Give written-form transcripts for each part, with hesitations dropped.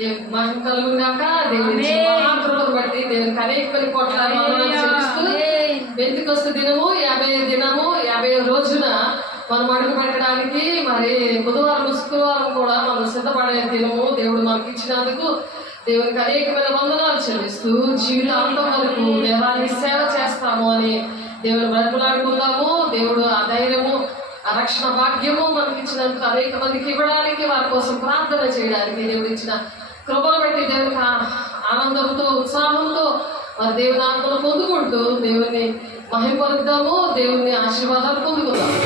మహిమ కలుగుగాక. దేవుని మహాకృపను బట్టి దేవునికి అనేక కోట్ల పెంతెకొస్తు దినము 50 రోజున మనం అడుగు పెట్టడానికి మరి బుధవారం శుక్రవారం కూడా మనం సిద్ధపడే దినము దేవుడు మనకి ఇచ్చినందుకు దేవునికి అనేకమైన వందనాలు చెల్లిస్తూ జీవితాంతం వరకు దేవాన్ని సేవ చేస్తాము అని దేవుని బ్రతులాడుకుందాము. దేవుడు ఆ ధైర్యము ఆ రక్షణ భాగ్యము మనకి ఇచ్చినందుకు అనేక మందికి ఇవ్వడానికి వారి కోసం ప్రార్థన చేయడానికి దేవుడు ఇచ్చిన కృపను బట్టి దేవునికి ఆనందంతో ఉత్సాహంతో మరి దేవుని ఆత్మను పొందుకుంటూ దేవుని మహిమపరుద్దాము. దేవుని ఆశీర్వాదాలు పొందుకుందాము.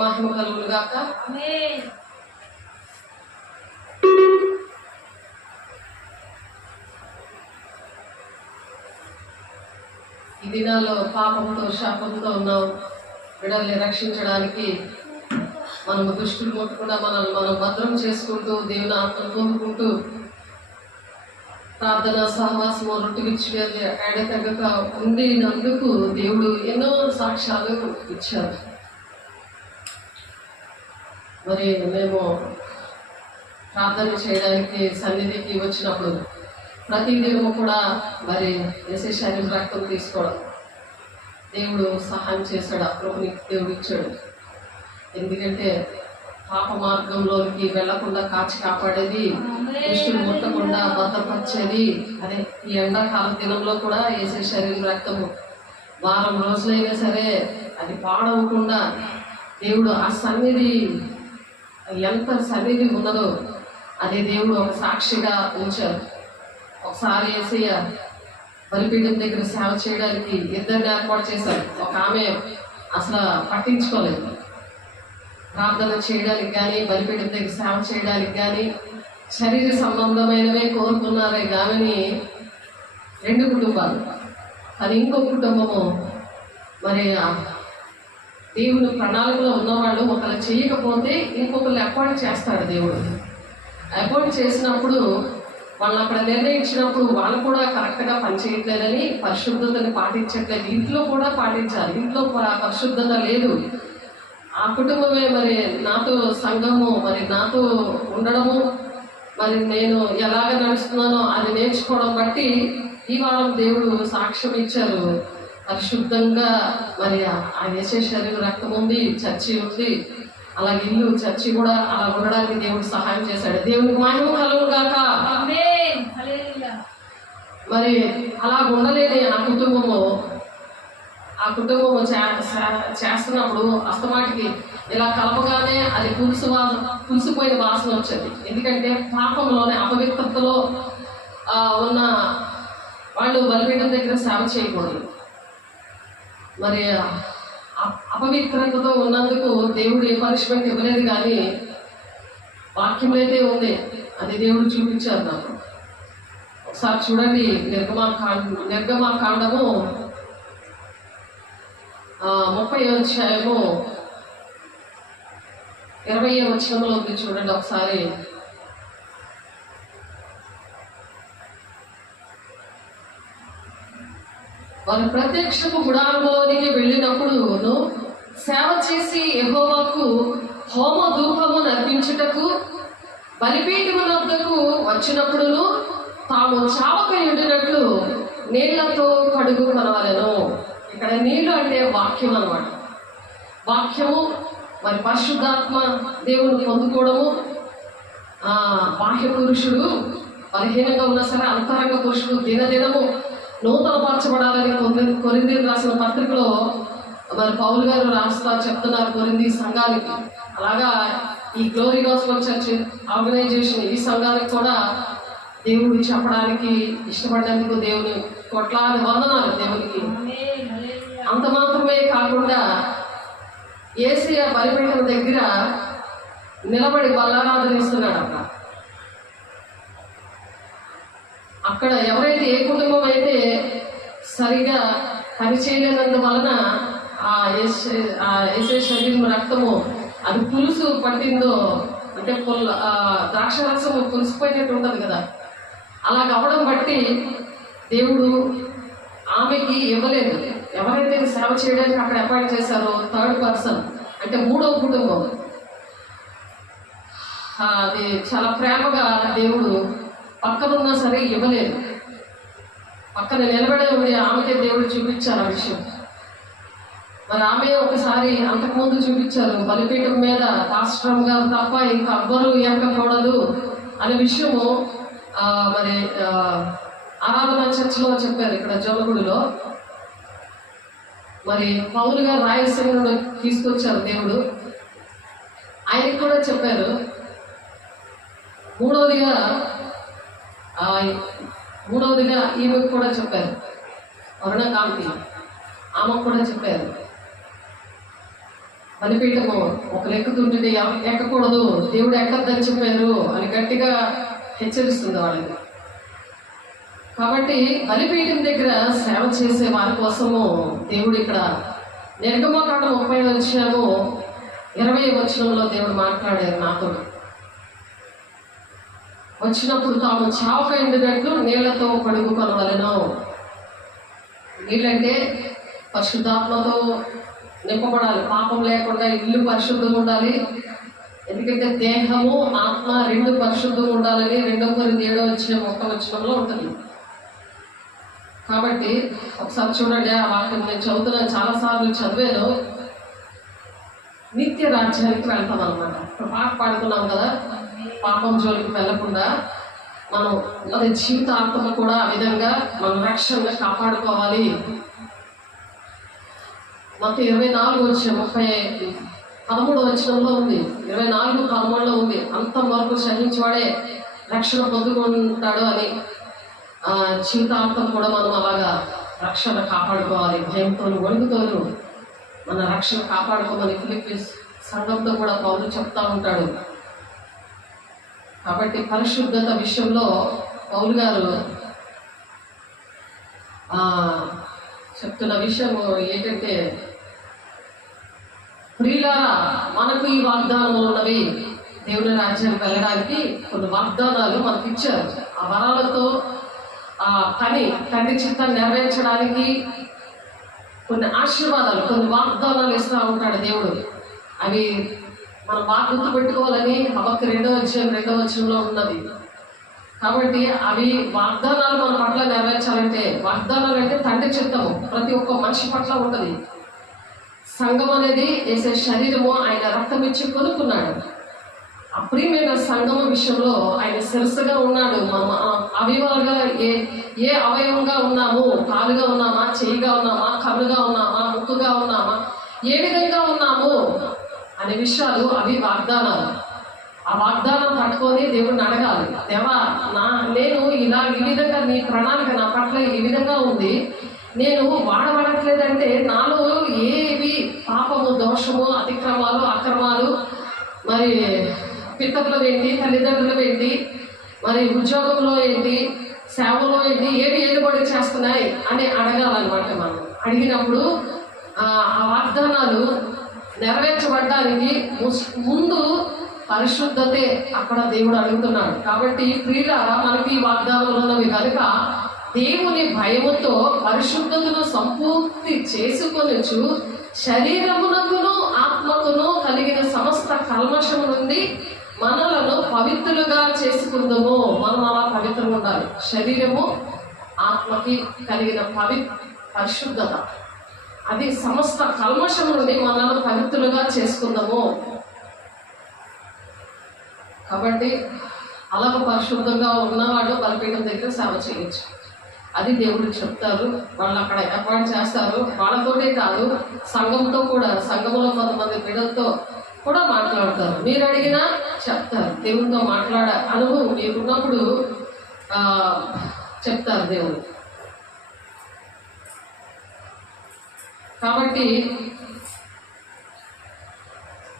మహిమ కలుగుగాక. ఈ దినాల్లో పాపంతో శాపంతో ఉన్న బిడ్డల్ని రక్షించడానికి మనము దుష్టులు ముట్టకుండా మనల్ని మనం భద్రం చేసుకుంటూ దేవుని ఆత్మను పొందుకుంటూ ప్రార్థన సహవాసము రొట్టె విచ్చి ఎడతెగక ఉండినందుకు దేవుడు ఎన్నో సాక్ష్యాలు ఇచ్చారు. మరి మేము ప్రార్థన చేయడానికి సన్నిధికి వచ్చినప్పుడు ప్రతి దినము కూడా మరి యేసయ్య శరీర రక్తం తీసుకోవడం దేవుడు సహాయం చేశాడు. ఆ కృపని దేవుడు ఇచ్చాడు. ఎందుకంటే పాప మార్గంలోనికి వెళ్లకుండా కాచి కాపాడేది, దుష్టులు ముట్టకుండా భద్రపరిచేది అదే. ఈ ఎండాకాల దినంలో కూడా యేసయ్య శరీర రక్తము వారం రోజులైనా సరే అది పాడవకుండా దేవుడు ఆ సన్నిధి ఎంత సన్నిధి ఉన్నదో అది దేవుడు ఒక సాక్షిగా ఉంచారు. ఒకసారి యేసయ్య బలిపీఠం దగ్గర సేవ చేయడానికి ఇద్దరిని ఏర్పాటు చేశారు. ఒక ఆమె అసలు పట్టించుకోలేదు. ప్రార్థన చేయడానికి కానీ బలిపీఠం దగ్గర సేవ చేయడానికి కానీ శరీర సంబంధమైనవే కోరుకున్నారే కానీ 2 కుటుంబాలు. కానీ ఇంకో కుటుంబము మరి దేవుని ప్రణాళికలో ఉన్నవాళ్ళు ఒకరు చేయకపోతే ఇంకొకరు అపాయింట్ చేస్తాడు దేవుడు. అపాయింట్ చేసినప్పుడు వాళ్ళు అక్కడ నిర్ణయించినప్పుడు వాళ్ళు కూడా కరెక్ట్గా పనిచేయట్లేదని, పరిశుద్ధతని పాటించట్లేదు. ఇంట్లో కూడా పాటించాలి. ఇంట్లో పరిశుద్ధత లేదు. ఆ కుటుంబమే మరి నాతో సంఘము మరి నాతో ఉండడము మరి నేను ఎలాగ నడుస్తున్నానో అది నేర్చుకోవడం బట్టి ఈ వారం దేవుడు సాక్ష్యం ఇచ్చారు. పరిశుద్ధంగా మరి ఆ యేసయ్య శరీర రక్తం ఉంది, చర్చి ఉంది, అలాగే ఇల్లు చర్చి కూడా అలా ఉండడానికి దేవుడు సహాయం చేశాడు. దేవునికి మహిమ కలుగును గాక. మరి అలా ఉండలేని ఆ కుటుంబము చేస్తున్నప్పుడు అస్తమాటికి ఇలా కలపగానే అది పులిసిపోయిన వాసన వచ్చేది. ఎందుకంటే పాపంలోనే అపవిత్రతలో ఉన్న వాళ్ళు బలిపీఠం దగ్గర సేవ చేయకూడదు. మరి అపవిత్రతతో ఉన్నందుకు దేవుడు ఏ పనిష్మెంట్ ఇవ్వలేదు, కానీ వాక్యం అయితే ఉంది. అది దేవుడు చూపించారు నాకు. ఒకసారి చూడండి, నిర్గమాకాండము 30వ అధ్యాయము 20వ వచనంలో ఉంది. చూడండి ఒకసారి. వారు ప్రత్యక్షపు గుడారంలోనికి వెళ్ళినప్పుడు సేవ చేసి యెహోవాకు హోమ ధూపము నర్పించుటకు బలిపీఠము వద్దకు వచ్చినప్పుడును తాము చావక ఉండినట్లు నీళ్లతో కడుగు కొనవలెను. ఇక్కడ నీళ్లు అంటే వాక్యం అన్నమాట. వాక్యము మరి పరిశుద్ధాత్మ దేవుని పొందుకోవడము. బాహ్య పురుషుడు బలహీనంగా ఉన్నా సరే అంతరంగ పురుషుడు దినదినము నూతన పరచబడాలని కొరింథీయులకు రాసిన పత్రికలో మరి పౌలు గారు రాస్తా చెప్తున్నారు కొరింథీ సంఘానికి. అలాగా ఈ గ్లోరీ గాస్పెల్ చర్చ్ ఆర్గనైజేషన్ ఈ సంఘానికి కూడా దేవుడు చెప్పడానికి ఇష్టపడేందుకు దేవుని కొట్లాది వందనాలు దేవునికి. అంత మాత్రమే కాకుండా యేసయ్య బలిపీఠం దగ్గర నిలబడి బల్లారాధన ఇస్తున్నాడు. అక్కడ ఎవరైతే ఏ కుటుంబం అయితే సరిగా పనిచేయలేనందువలన ఆ యేసయ్య శరీరం రక్తము అది పులుసు పట్టిందో, అంటే ద్రాక్ష రసము పులిసిపోయినట్టు ఉంటుంది కదా, అలా కావడం బట్టి దేవుడు ఆమెకి ఇవ్వలేదు. ఎవరైతే సేవ చేయడానికి అక్కడ అపాయింట్ చేశారో 3rd పర్సన్, అంటే 3వ కుటుంబం, అది చాలా ప్రేమగా దేవుడు పక్కనున్నా సరే ఇవ్వలేదు. పక్కన నిలబడే ఉండి ఆమెకే దేవుడు చూపించారు ఆ విషయం. మరి ఆమె ఒకసారి అంతకుముందు చూపించారు, బలిపీఠం మీద రాష్ట్రం గారు తప్ప ఇంకా ఎవ్వరూ ఎక్కకూడదు అనే విషయము మరి ఆరాధన చర్చిలో చెప్పారు. ఇక్కడ జోలగుడిలో మరి పౌలు గారు రాయలసీమ నుండి తీసుకొచ్చారు దేవుడు, ఆయనకి కూడా చెప్పారు. మూడవదిగా ఈమెకు కూడా చెప్పారు, అరుణకాంతి ఆమెకు కూడా చెప్పారు. బలిపీఠము ఒక లెక్కుతుంటే ఎక్కకూడదు, దేవుడు ఎక్కద్దని చెప్పారు అని గట్టిగా హెచ్చరిస్తుంది వాళ్ళకి. కాబట్టి బలిపీఠం దగ్గర సేవ చేసే వారి కోసము దేవుడు ఇక్కడ నిర్గమకాండం 30వ అధ్యాయము 20వ వచనంలో దేవుడు మాట్లాడారు నాతో. వచ్చినప్పుడు తాము చావక ఎండినట్లు నీళ్లతో కడుగుకొనవలెను. నీళ్ళంటే పరిశుద్ధాత్మతో నింపబడాలి, పాపం లేకుండా ఇల్లు పరిశుద్ధంగా ఉండాలి. ఎందుకంటే దేహము ఆత్మ రెండు పరిశుద్ధంగా ఉండాలని 2 కొరింథీయులు 7వ ఉంటుంది. కాబట్టి ఒకసారి చూడండి, ఆ వాక్యం నేను చదువుతున్నాను, చాలాసార్లు చదివాను. నిత్య రాజ్యానికి వెళ్తాం అనమాట. ఇప్పుడు పాట పాడుతున్నాం కదా, పాపం జోలికి వెళ్లకుండా మనం అది జీవితాంతం కూడా ఆ విధంగా మనం రక్షణగా కాపాడుకోవాలి. మొత్తం 13వ వచనంలో ఉంది, 24:13 ఉంది. అంత వరకు సహించేవాడే రక్షణ పొందుకుంటాడు అని. జీవితాంతం కూడా మనం అలాగా రక్షణ కాపాడుకోవాలి. భయంతోను వణుకుతోను మన రక్షణ కాపాడుకోమని ఫిలిప్పీ సంఘంతో కూడా పౌలు చెప్తా ఉంటాడు. కాబట్టి పరిశుద్ధత విషయంలో పౌలు గారు చెప్తున్న విషయం ఏంటంటే, ప్రియులారా మనకు ఈ వాగ్దానములు ఉన్నవి. దేవుని రాజ్యానికి వెళ్ళడానికి కొన్ని వాగ్దానాలు మనకి ఇచ్చారు. ఆ వరాలతో ఆ పని తండ్రి చిత్తాన్ని నెరవేర్చడానికి కొన్ని ఆశీర్వాదాలు, కొన్ని వాగ్దానాలు ఇస్తూ ఉంటాడు దేవుడు. అవి మనం బాగా గుర్తుపెట్టుకోవాలని హబక్కు 2వ వచనంలో ఉన్నది. కాబట్టి అవి వాగ్దానాలు మన పట్ల నెరవేర్చాలంటే, వాగ్దానాలు అంటే తండ్రి చిత్తము ప్రతి ఒక్క మనిషి పట్ల ఉంటుంది. సంఘం అనేది వేసే శరీరము ఆయన రక్తం ఇచ్చి కొనుక్కున్నాడు. అప్రియమైన సంఘం విషయంలో ఆయన శిరస్సుగా ఉన్నాడు. మనం అవయవాలుగా ఏ అవయవంగా ఉన్నాము, కాలుగా ఉన్నామా, చెయ్యిగా ఉన్నామా, కన్నుగా ఉన్నామా, ముక్కుగా ఉన్నామా, ఏ విధంగా ఉన్నాము అనే విషయాలు అవి వాగ్దానాలు. ఆ వాగ్దానం పట్టుకొని దేవుడిని అడగాలి, దేవా నేను ఈ విధంగా నీ ప్రణాళిక నా పట్ల ఈ విధంగా ఉంది, నేను వాడబడట్లేదంటే నాలో ఏవి పాపము, దోషము, అతిక్రమాలు, అక్రమాలు, మరి పితరులు ఏంటి, తల్లిదండ్రులు ఏంటి, మరి ఉద్యోగంలో ఏంటి, సేవలో ఏంటి, ఏలుబడి చేస్తున్నాయి అని అడగాలన్నమాట. మనం అడిగినప్పుడు ఆ వాగ్దానాలు నెరవేర్చబడ్డానికి ముందు పరిశుద్ధతే అక్కడ దేవుడు అడుగుతున్నాడు. కాబట్టి ప్రియులారా మనకి ఈ వాగ్దానాలు ఉన్నవి కనుక దేవుని భయముతో పరిశుద్ధతను సంపూర్తి చేసుకొనుచు శరీరమునకును ఆత్మకును కలిగిన సమస్త కల్మషము నుండి మనలను పవిత్రులుగా చేసుకుందాము. మనం అలా పవిత్రంగా ఉండాలి. శరీరము ఆత్మకి కలిగిన పరిశుద్ధత, అది సమస్త కల్మషం నుండి మనల్ని పవిత్రులుగా చేసుకుందాము. కాబట్టి అలాగ పరిశుద్ధంగా ఉన్నవాడు బలిపీఠం దగ్గర సేవ చేయొచ్చు. అది దేవుడు చెప్తారు. వాళ్ళు అక్కడ అపాయింట్ చేస్తారు. వాళ్ళతోటే కాదు, సంఘంతో కూడా, సంఘంలో కొంతమంది బిడ్డలతో కూడా మాట్లాడతారు. మీరు అడిగినా చెప్తారు. దేవుడితో మాట్లాడే అనుభవం మీకున్నప్పుడు చెప్తారు దేవుడు. కాబట్టి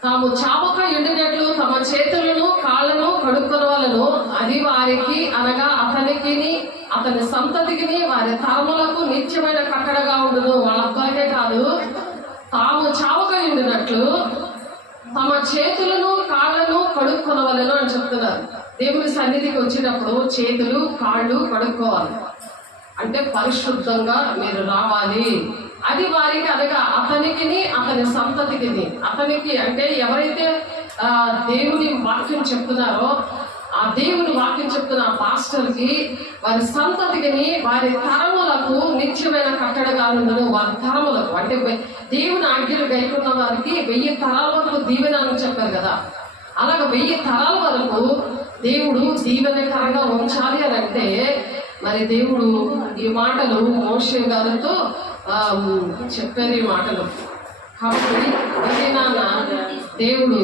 తాము చావక ఎండినట్లు తమ చేతులను కాళ్ళను కడుక్కొనవలెను. అది వారికి అనగా అతనికి అతని సంతతికి వారి తరములకు నిత్యమైన కట్టడగా ఉండును. వాళ్ళ అబ్బాయికే కాదు, తాము చావక ఎండినట్లు తమ చేతులను కాళ్ళను కడుక్కొనవలెను అని చెప్తున్నారు. దేవుని సన్నిధికి వచ్చినప్పుడు చేతులు కాళ్ళు కడుక్కోవాలి. అంటే పరిశుద్ధంగా మీరు రావాలి. అది వారికి అనగా అతనికి అతని సంతతికి. అతనికి అంటే ఎవరైతే దేవుని వాక్యం చెప్తున్నారో, ఆ దేవుని వాక్యం చెప్తున్న ఆ పాస్టర్కి, వారి సంతతికి, వారి తరములకు నిత్యమైన కట్టడగా ఉండను. వారి తరములకు అంటే దేవుని ఆజ్ఞలు గైకున్న వారికి 1000 తరాల వరకు దీవెన అని చెప్పారు కదా. అలాగ 1000 తరాల వరకు దేవుడు దీవెనకరంగా ఉంచాలి అని అంటే, మరి దేవుడు ఈ మాటలు మోషే గారితో చెప్పారు ఈ మాటలు. కాబట్టి దేవుడు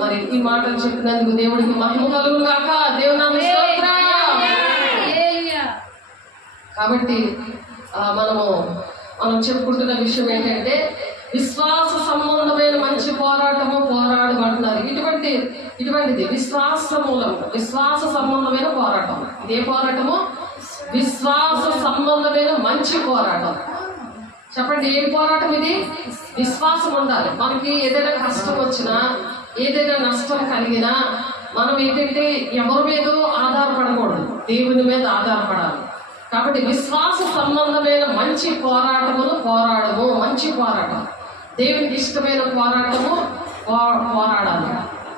మరి ఈ మాటలు చెప్పినందుకు దేవుడికి మహిమ కలుగును గాక. దేవుని కాబట్టి మనం చెప్పుకుంటున్న విషయం ఏంటంటే, విశ్వాస సంబంధమైన మంచి పోరాటము పోరాడమంటున్నారు. ఇటువంటిది విశ్వాస మూలం, విశ్వాస సంబంధమైన పోరాటం. ఇదే పోరాటము విశ్వాస సంబంధమైన మంచి పోరాటం. చెప్పండి, ఏం పోరాటం ఇది? విశ్వాసం ఉండాలి. మనకి ఏదైనా కష్టం వచ్చినా, ఏదైనా నష్టం కలిగినా మనం ఏంటంటే ఎవరి మీద ఆధారపడకూడదు, దేవుని మీద ఆధారపడాలి. కాబట్టి విశ్వాస సంబంధమైన మంచి పోరాటమును పోరాడము. మంచి పోరాటం, దేవునికి ఇష్టమైన పోరాటము పోరాడాలి.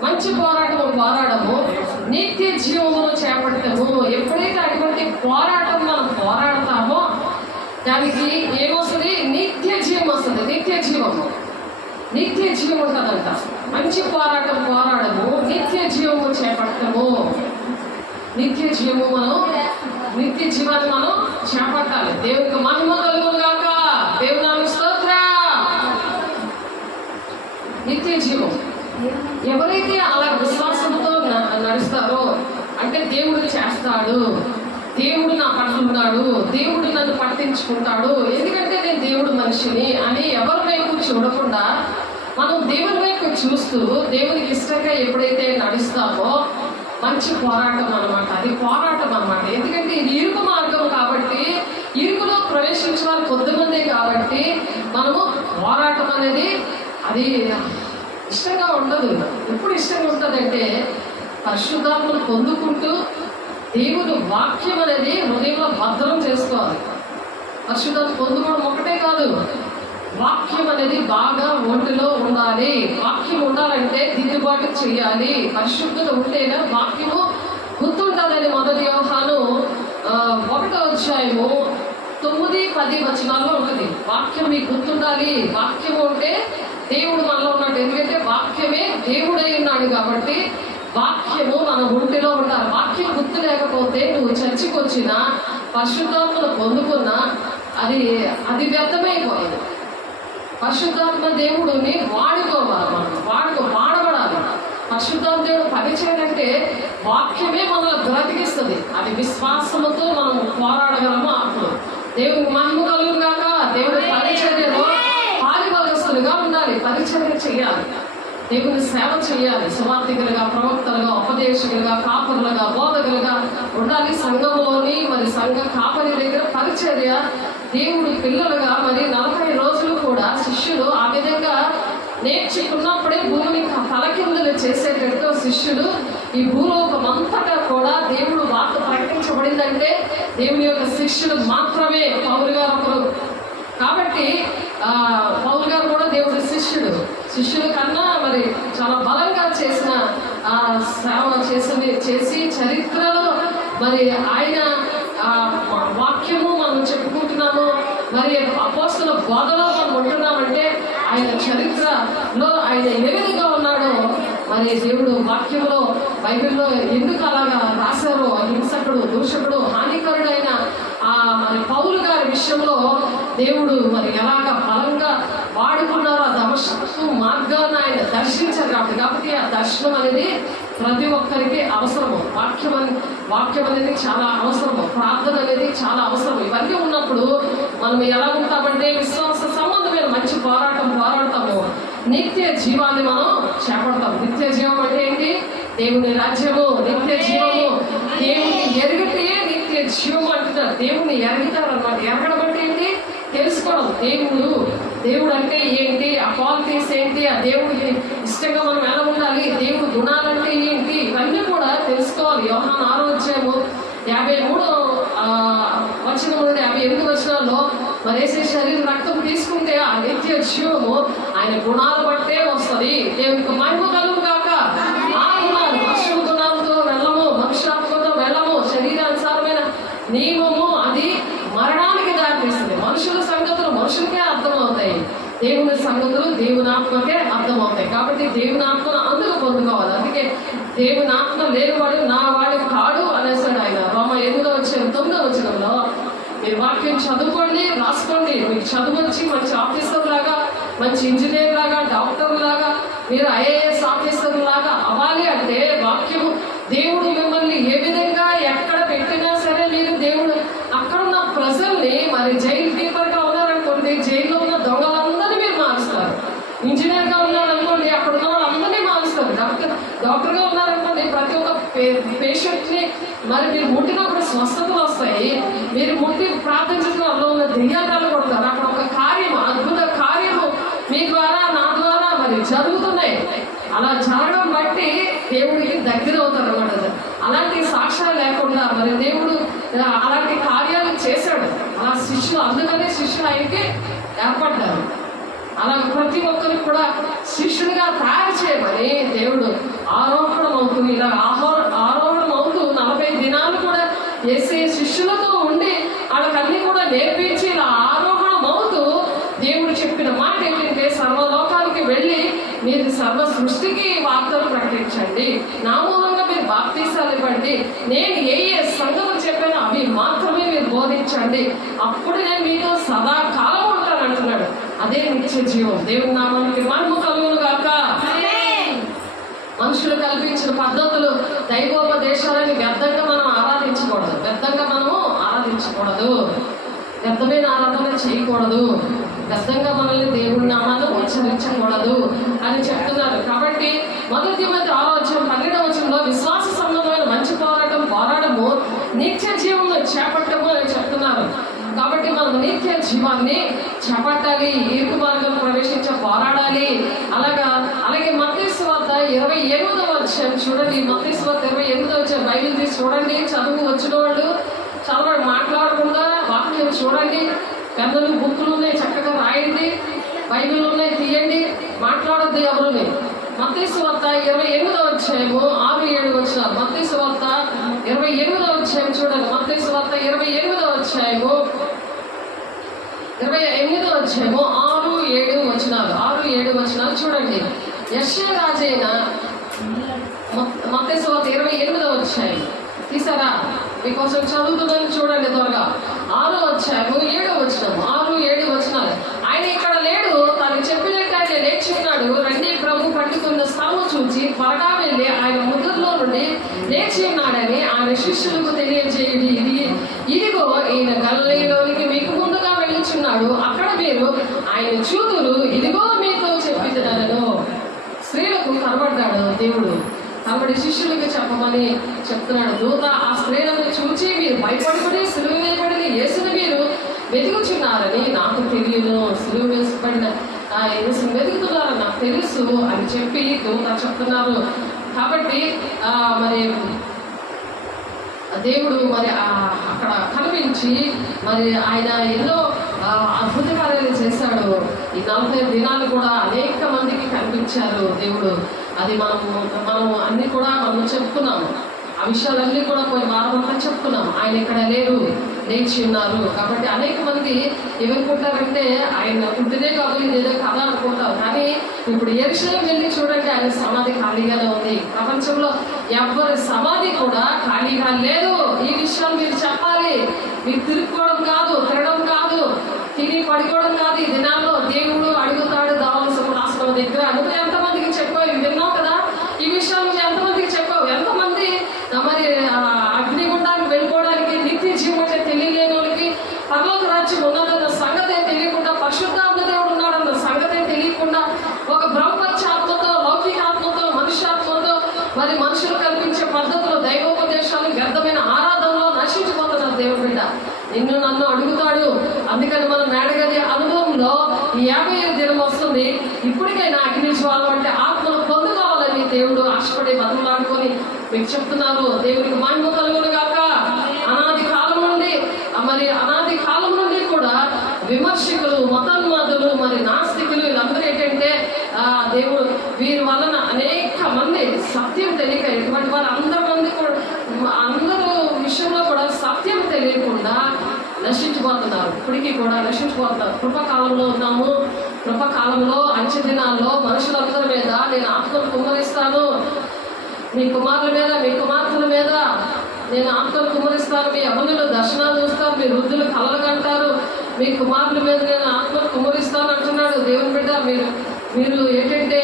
మంచి పోరాటము పోరాడము, నిత్య జీవమును చేపడతాము. ఎప్పుడైతే అటువంటి పోరాటం మనం పోరాడతామో దానికి ఏమొస్తుంది? నిత్య జీవం వస్తుంది. నిత్య జీవము, నిత్య జీవం ఉంటుందంట. మంచి పోరాటం పోరాడము, నిత్య జీవము చేపడతాము. నిత్య జీవము నిత్య జీవాన్ని మనం చేపట్టాలి. దేవునికి మహిమ కలుగును గాక. దేవుని స్తోత్రం. నిత్య జీవం ఎవరైతే అలా విశ్వాసంతో నడుస్తారో అంటే దేవుడు చేస్తాడు, దేవుడు నా పట్ల ఉన్నాడు, దేవుడు నన్ను పట్టించుకుంటాడు, ఎందుకంటే నేను దేవుడు మనిషిని అని ఎవరి వైపు చూడకుండా మనం దేవుని వైపు చూస్తూ దేవునికి ఇష్టంగా ఎప్పుడైతే నడుస్తామో మంచి పోరాటం అనమాట. అది పోరాటం అనమాట. ఎందుకంటే ఇది ఇరుకు మార్గం కాబట్టి, ఇరుకులో ప్రవేశించిన వాళ్ళు కొద్దిమందే కాబట్టి మనము పోరాటం అనేది అది ఇష్టంగా ఉండదు. ఎప్పుడు ఇష్టంగా ఉంటుందంటే పరిశుద్ధాత్మను పొందుకుంటూ దేవుని వాక్యం అనేది హృదయంలో భద్రం చేసుకోవాలి. పరిశుద్ధాత్మ పొందుకోవడం ఒకటే కాదు, వాక్యం అనేది బాగా ఒంటిలో ఉండాలి. వాక్యం ఉండాలంటే దిద్దుబాటు చేయాలి. పరిశుద్ధత ఉంటేనే వాక్యము గుర్తుంటుందని 1 యోహాను 1వ అధ్యాయము 9-10 వచనాల్లో ఉంటుంది. వాక్యం మీకు గుర్తుండాలి. వాక్యము అంటే దేవుడు మనలో ఉన్నాడు. ఎందుకంటే వాక్యమే దేవుడై ఉన్నాడు కాబట్టి వాక్యము మన ఒంటిలో ఉండాలి. వాక్యం గుర్తు లేకపోతే నువ్వు చర్చికి వచ్చినా పరిశుద్ధాత్మను పొందుకున్నా అది వ్యర్థమైపోయింది. పరిశుద్ధాత్మ దేవుడిని వాడుకోవాలి. మనం వాడబడాలి. పరిశుద్ధాత్మ దేవుడు పనిచేయాలంటే వాక్యమే మనల్ని బ్రతికిస్తుంది. అది విశ్వాసముతో మనం పోరాడగలము. అప్పుడు దేవుని మహిమ కలుగును గాక. దేవుడి పరిచర్యలో పాలిభాగస్తులుగా ఉండాలి. పరిచర్య చేయాలి, దేవుని సేవ చేయాలి. సువార్థికులుగా, ప్రవక్తలుగా, ఉపదేశకులుగా, కాపరులుగా, బోధకులుగా ఉండాలి. సంఘంలోని మరి సంఘ కాపరి దగ్గర పరిచర్య, దేవుడి పిల్లలుగా మరి 40 రోజులు కూడా శిష్యులు ఆ విధంగా నేర్చుకున్నప్పుడే భూమిని తలకిందులు చేసేటట్టు శిష్యుడు ఈ భూలోకం అంతటా కూడా దేవుడు వార్త ప్రకటించబడిందంటే దేవుని యొక్క శిష్యుడు మాత్రమే. పౌలు గారు ఒకరు కాబట్టి పౌలు గారు కూడా దేవుడి శిష్యుల కన్నా మరి చాలా బలంగా చేసిన సేవ చేసి చరిత్రలో మరి ఆయన వాక్యము మనం చెప్పుకుంటున్నాము. మరి అపోస్తల బోధలో మనం ఉంటున్నామంటే ఆయన చరిత్రలో ఆయన ఏ విధంగా ఉన్నాడో మరి దేవుడు వాక్యంలో బైబిల్లో ఎందుకు అలాగా రాశారో, హింసకుడు, దూషకుడు, హానికరుడైన మరి పౌలు గారి విషయంలో దేవుడు మరి ఎలాగా బలంగా వాడుకున్నారో ఆ దమస్కు మార్గాన్ని ఆయన దర్శించారు కాబట్టి ఆ దర్శనం అనేది ప్రతి ఒక్కరికి అవసరము. వాక్యం అనేది చాలా అవసరము. ప్రార్థన అనేది చాలా అవసరం. ఇవన్నీ ఉన్నప్పుడు మనం ఎలా ఉంటామంటే విశ్వాస సంబంధమైన మంచి పోరాడతాము. నిత్య జీవాన్ని మనం చేపడతాం. నిత్య జీవం అంటే ఏంటి? దేవుని రాజ్యము, నిత్య జీవము. దేవుని ఎరుగటే నిత్య జీవం అంటున్నారు. దేవుని ఎరుగుతారన్నమాట. ఎరగడం అంటే ఏంటి? తెలుసుకోవడం. దేవుడు అంటే ఏంటి, ఆ క్వాలిటీస్ ఏంటి, ఆ దేవుడికి ఇష్టంగా మనం ఎలా ఉండాలి, దేవుడు గుణాలంటే ఏంటి, ఇవన్నీ కూడా తెలుసుకోవాలి. యోహాను 6వ అధ్యాయము 53వ వచనం నుండి 58 వచనాల్లో మరి యేసు శరీర రక్తం తీసుకుంటే ఆ నిత్య జీవము ఆయన గుణాలు బట్టే వస్తుంది. దేవునికి మహిమ కలుగును గాక. ఆ గుణాలు పశువు గుణాలతో వెళ్ళము, మనుషులతో వెళ్ళము. శరీరానుసారమైన నియమము అది మరణానికి దారితీస్తుంది. మనుషుల సంగతులు మనుషులకే అర్థమవుతాయి, దేవుని సంగతులు దేవుని ఆత్మకే అర్థమవుతాయి. కాబట్టి దేవుని ఆత్మను అందుకు పొందుకోవాలి. అందుకే దేవుని ఆత్మ లేనివాడు నా వాడి కాడు అనేసాడు ఆయన. రోమ 8వ అధ్యాయం 9వ వచనంలో మీరు వాక్యం చదువుకోండి, రాసుకోండి. మీకు చదువు వచ్చి మంచి ఆఫీసర్ లాగా, మంచి ఇంజనీర్ లాగా, డాక్టర్ లాగా, మీరు IAS ఆఫీసర్ లాగా అవ్వాలి అంటే వాక్యము దేవుడు మిమ్మల్ని ఏ విధంగా ఎక్కడ పెట్టినా సరే మీరు దేవుడు అక్కడున్న ప్రజల్ని మరి జైలు కీపర్గా ఉన్నారనుకోండి, జైల్లో ఉన్న దొంగలందరినీ మీరు మారుస్తారు. ఇంజనీర్గా ఉన్నారనుకోండి, అక్కడ ఉన్న వాళ్ళందరినీ మారుస్తారు. డాక్టర్ డాక్టర్గా ఉన్నారనుకోండి, ప్రతి ఒక్క పేషెంట్ని మరి మీరు ముట్టినప్పుడు స్వస్థతలు వస్తాయి. మీరు ముట్టి ప్రార్థించడం అందులో ఉన్న దెయ్యాలు కొడతారు. అక్కడ ఒక కార్యము, అద్భుత కార్యము మీ ద్వారా నా ద్వారా మరి జరుగుతున్నాయి. అలా జరగడం బట్టి దేవుడికి దగ్గర అవుతారు అన్నమాట. అలాంటి సాక్ష్యాలు లేకుండా మరి దేవుడు అలాంటి కార్యాలు చేశాడు. అలా శిష్యులు, అందుకనే శిష్యులు ఆయనకి ఏర్పడ్డారు. అలా ప్రతి ఒక్కరికి కూడా శిష్యుడిగా తయారు చేయమని దేవుడు ఆరోహణం అవుతుంది. ఇలా ఆరోహణం అవుతూ 40 దినాలు కూడా వేసే శిష్యులతో ఉండి వాళ్ళకన్నీ కూడా నేర్పించి ఇలా ఆరోహణం అవుతూ దేవుడు చెప్పిన మాట ఏంటంటే, సర్వలోకానికి వెళ్ళి మీరు సర్వ సృష్టికి వార్తలు ప్రకటించండి, నా మూలంగా మీరు బాప్తీసాలు ఇవ్వండి, నేను ఏ సంగతులు చెప్పానో అవి మాత్రమే మీరు బోధించండి, అప్పుడు నేను మీతో సదాకాలం ఉంటాను అంటున్నాడు. అదే నిత్య జీవం. దేవుని నామానికి మహిమ కలుగును గాక. మనుషులు కల్పించిన పద్ధతులు, దైవోపదేశాలని వ్యర్థంగా మనం ఆరాధించకూడదు. వ్యర్థమైన ఆరాధన చేయకూడదు. వ్యర్థంగా మనల్ని దేవుడి నామాన్ని ఉచ్చరించకూడదు అని చెప్తున్నారు. కాబట్టి 1 తిమోతి 6:12 విశ్వాస సంబంధమైన మంచి పోరాటము నిత్య జీవంలో చేపట్టము అని చెప్తున్నారు. కాబట్టి మనం నిత్య జీవాన్ని చేపట్టాలి, ఇరుకు మార్గంలో ప్రవేశించ పోరాడాలి. అలాగే మత్తయి సువార్త 28 చూడండి. మత్తయి సువార్త 28 బైబిల్ తీసి చూడండి. చదువు వచ్చిన వాళ్ళు చదవండి, మాట్లాడకుండా వాక్యం చూడండి. పెద్దలు బుక్కులు ఉన్నాయి, చక్కగా రాయండి. బైబిల్ ఉన్నాయి, తీయండి, మాట్లాడద్దు ఎవరుని. మత్తయి సువార్త 28 6-7 మత్తయి సువార్త 28 చూడండి. మత్తయి సువార్త 28 6-7 చూడండి. యెషయా రాజైన మత్తయి సువార్త 28 తీసారా? మీకోసం చదువుతుందని చూడండి త్వరగా. 6-7 ఆయన ఇక్కడ లేడు, తను చెప్పినట్టు ఆయన లేచి ఉన్నాడు. రండి, ప్రభు పట్టుకున్న స్థలము చూచి త్వరగా వెళ్ళి ఆయన ముద్రలో నుండి లేచి ఉన్నాడని ఆయన శిష్యులకు తెలియజేయండి. ఇదిగో ఈయన గలిలయలోనికి మీకు ముందుగా వెళ్ళుచున్నాడు, అక్కడ మీరు ఆయన చూతురు, ఇదిగో మీతో చెప్పినాను. స్త్రీలకు కనబడ్డాడు దేవుడు. కాబట్టి శిష్యులకి చెప్పమని చెప్తున్నాడు. దూత ఆ స్త్రీలను చూచి మీరు భయపడుకుని సిలువ వేయబడిన యేసుని మీరు వెతుకుచున్నారని నాకు తెలియను, సిలువ వేసబడిన యేసుని వెతుకుతున్నారని నాకు తెలుసు అని చెప్పి దూత చెప్తున్నారు. కాబట్టి మరి దేవుడు మరి అక్కడ కనిపించి మరి ఆయన ఎన్నో అద్భుత కార్యాలు చేశాడు. ఈ 40 దినాలు కూడా అనేక మందికి కనిపించారు దేవుడు. అది మనం అన్ని కూడా మనం చెప్పుకున్నాము. ఆ విషయాలన్నీ కూడా కొన్ని వారం అంతా చెప్పుకున్నాం. ఆయన ఇక్కడ లేరు, లేచి ఉన్నారు. కాబట్టి అనేక మంది ఏమనుకుంటారంటే ఆయన పుట్టినే కాదు, ఇదేదో కథ అనుకుంటారు. కానీ ఇప్పుడు యెరూషలేము వెళ్ళి చూడండి, ఆయన సమాధి ఖాళీగానే ఉంది. ప్రపంచంలో ఎవరి సమాధి కూడా ఖాళీగా లేదు. ఈ విషయాలు మీరు చెప్పాలి. మీరు తిరుగుకోవడం కాదు, తిరగడం కాదు, తిని పడుకోవడం కాదు. ఈ దినాల్లో దేవుడు అడుగుతాడు దావోసు రాష్ట్రం దగ్గర. నువ్వు ఎంతమందికి చెప్పావు? విన్నావు కదా ఈ విషయాలు. నువ్వు ఎంతమందికి చెప్పావు? ఎంతమంది మరి అగ్నిగుండానికి వెళ్ళిపోవడానికి, నిత్య జీవం తెలియలేని వాళ్ళకి పరలోక రాజ్యం ఉన్నదన్న సంగతే తెలియకుండా, పరిశుద్ధాత్మ దేవుడు ఉన్నాడన్న సంగతే తెలియకుండా, ఒక బ్రహ్మచాత్మతో, లౌకిక ఆత్మతో, మనుష్యాత్మతో మరి మనుషులు కల్పించే పద్ధతులు, దైవోపదేశాలు, వ్యర్థమైన ఆరాధనలో నశించిపోతున్నారు. దేవుడు బిడ్డ నిన్ను నన్ను అడుగుతాడు. అందుకని మన మేడగది అనుభవంలో 55 దినం వస్తుంది. ఇప్పటికైనా అగ్ని జ్వాలం అంటే ఆత్మను పొందుకోవాలని దేవుడు ఆశపడి బతులాడుకొని మీకు చెప్తున్నారు. దేవునికి మహిమ కలుగును గాక. అనాది కాలం నుండి కూడా విమర్శకులు, మతోన్మాదులు, మరి నాస్తికులు వీళ్ళందరూ ఏంటంటే దేవుడు వీరి వలన అనేక మంది సత్యం తెలియక, ఎటువంటి వారు అందరూ విషయంలో కూడా సత్యం తెలియకుండా నశించిపోతున్నారు. ఇప్పటికీ కూడా నశించిపోతున్నారు. కృపకాలంలో ఉన్నాము. కృపకాలంలో అంచె దినాల్లో మనుషులందరి మీద నేను ఆత్మను కుమ్మరిస్తాను. మీ కుమారుల మీద, మీ కుమార్తెల మీద నేను ఆత్మను కుమ్మరిస్తాను. మీ యవ్వనులు దర్శనాలు చూస్తారు, మీ వృద్ధులు కలలు కంటారు. మీ కుమారుల మీద నేను ఆత్మను కుమ్మరిస్తాను అంటున్నాడు. దేవుని బిడ్డ మీరు ఏంటంటే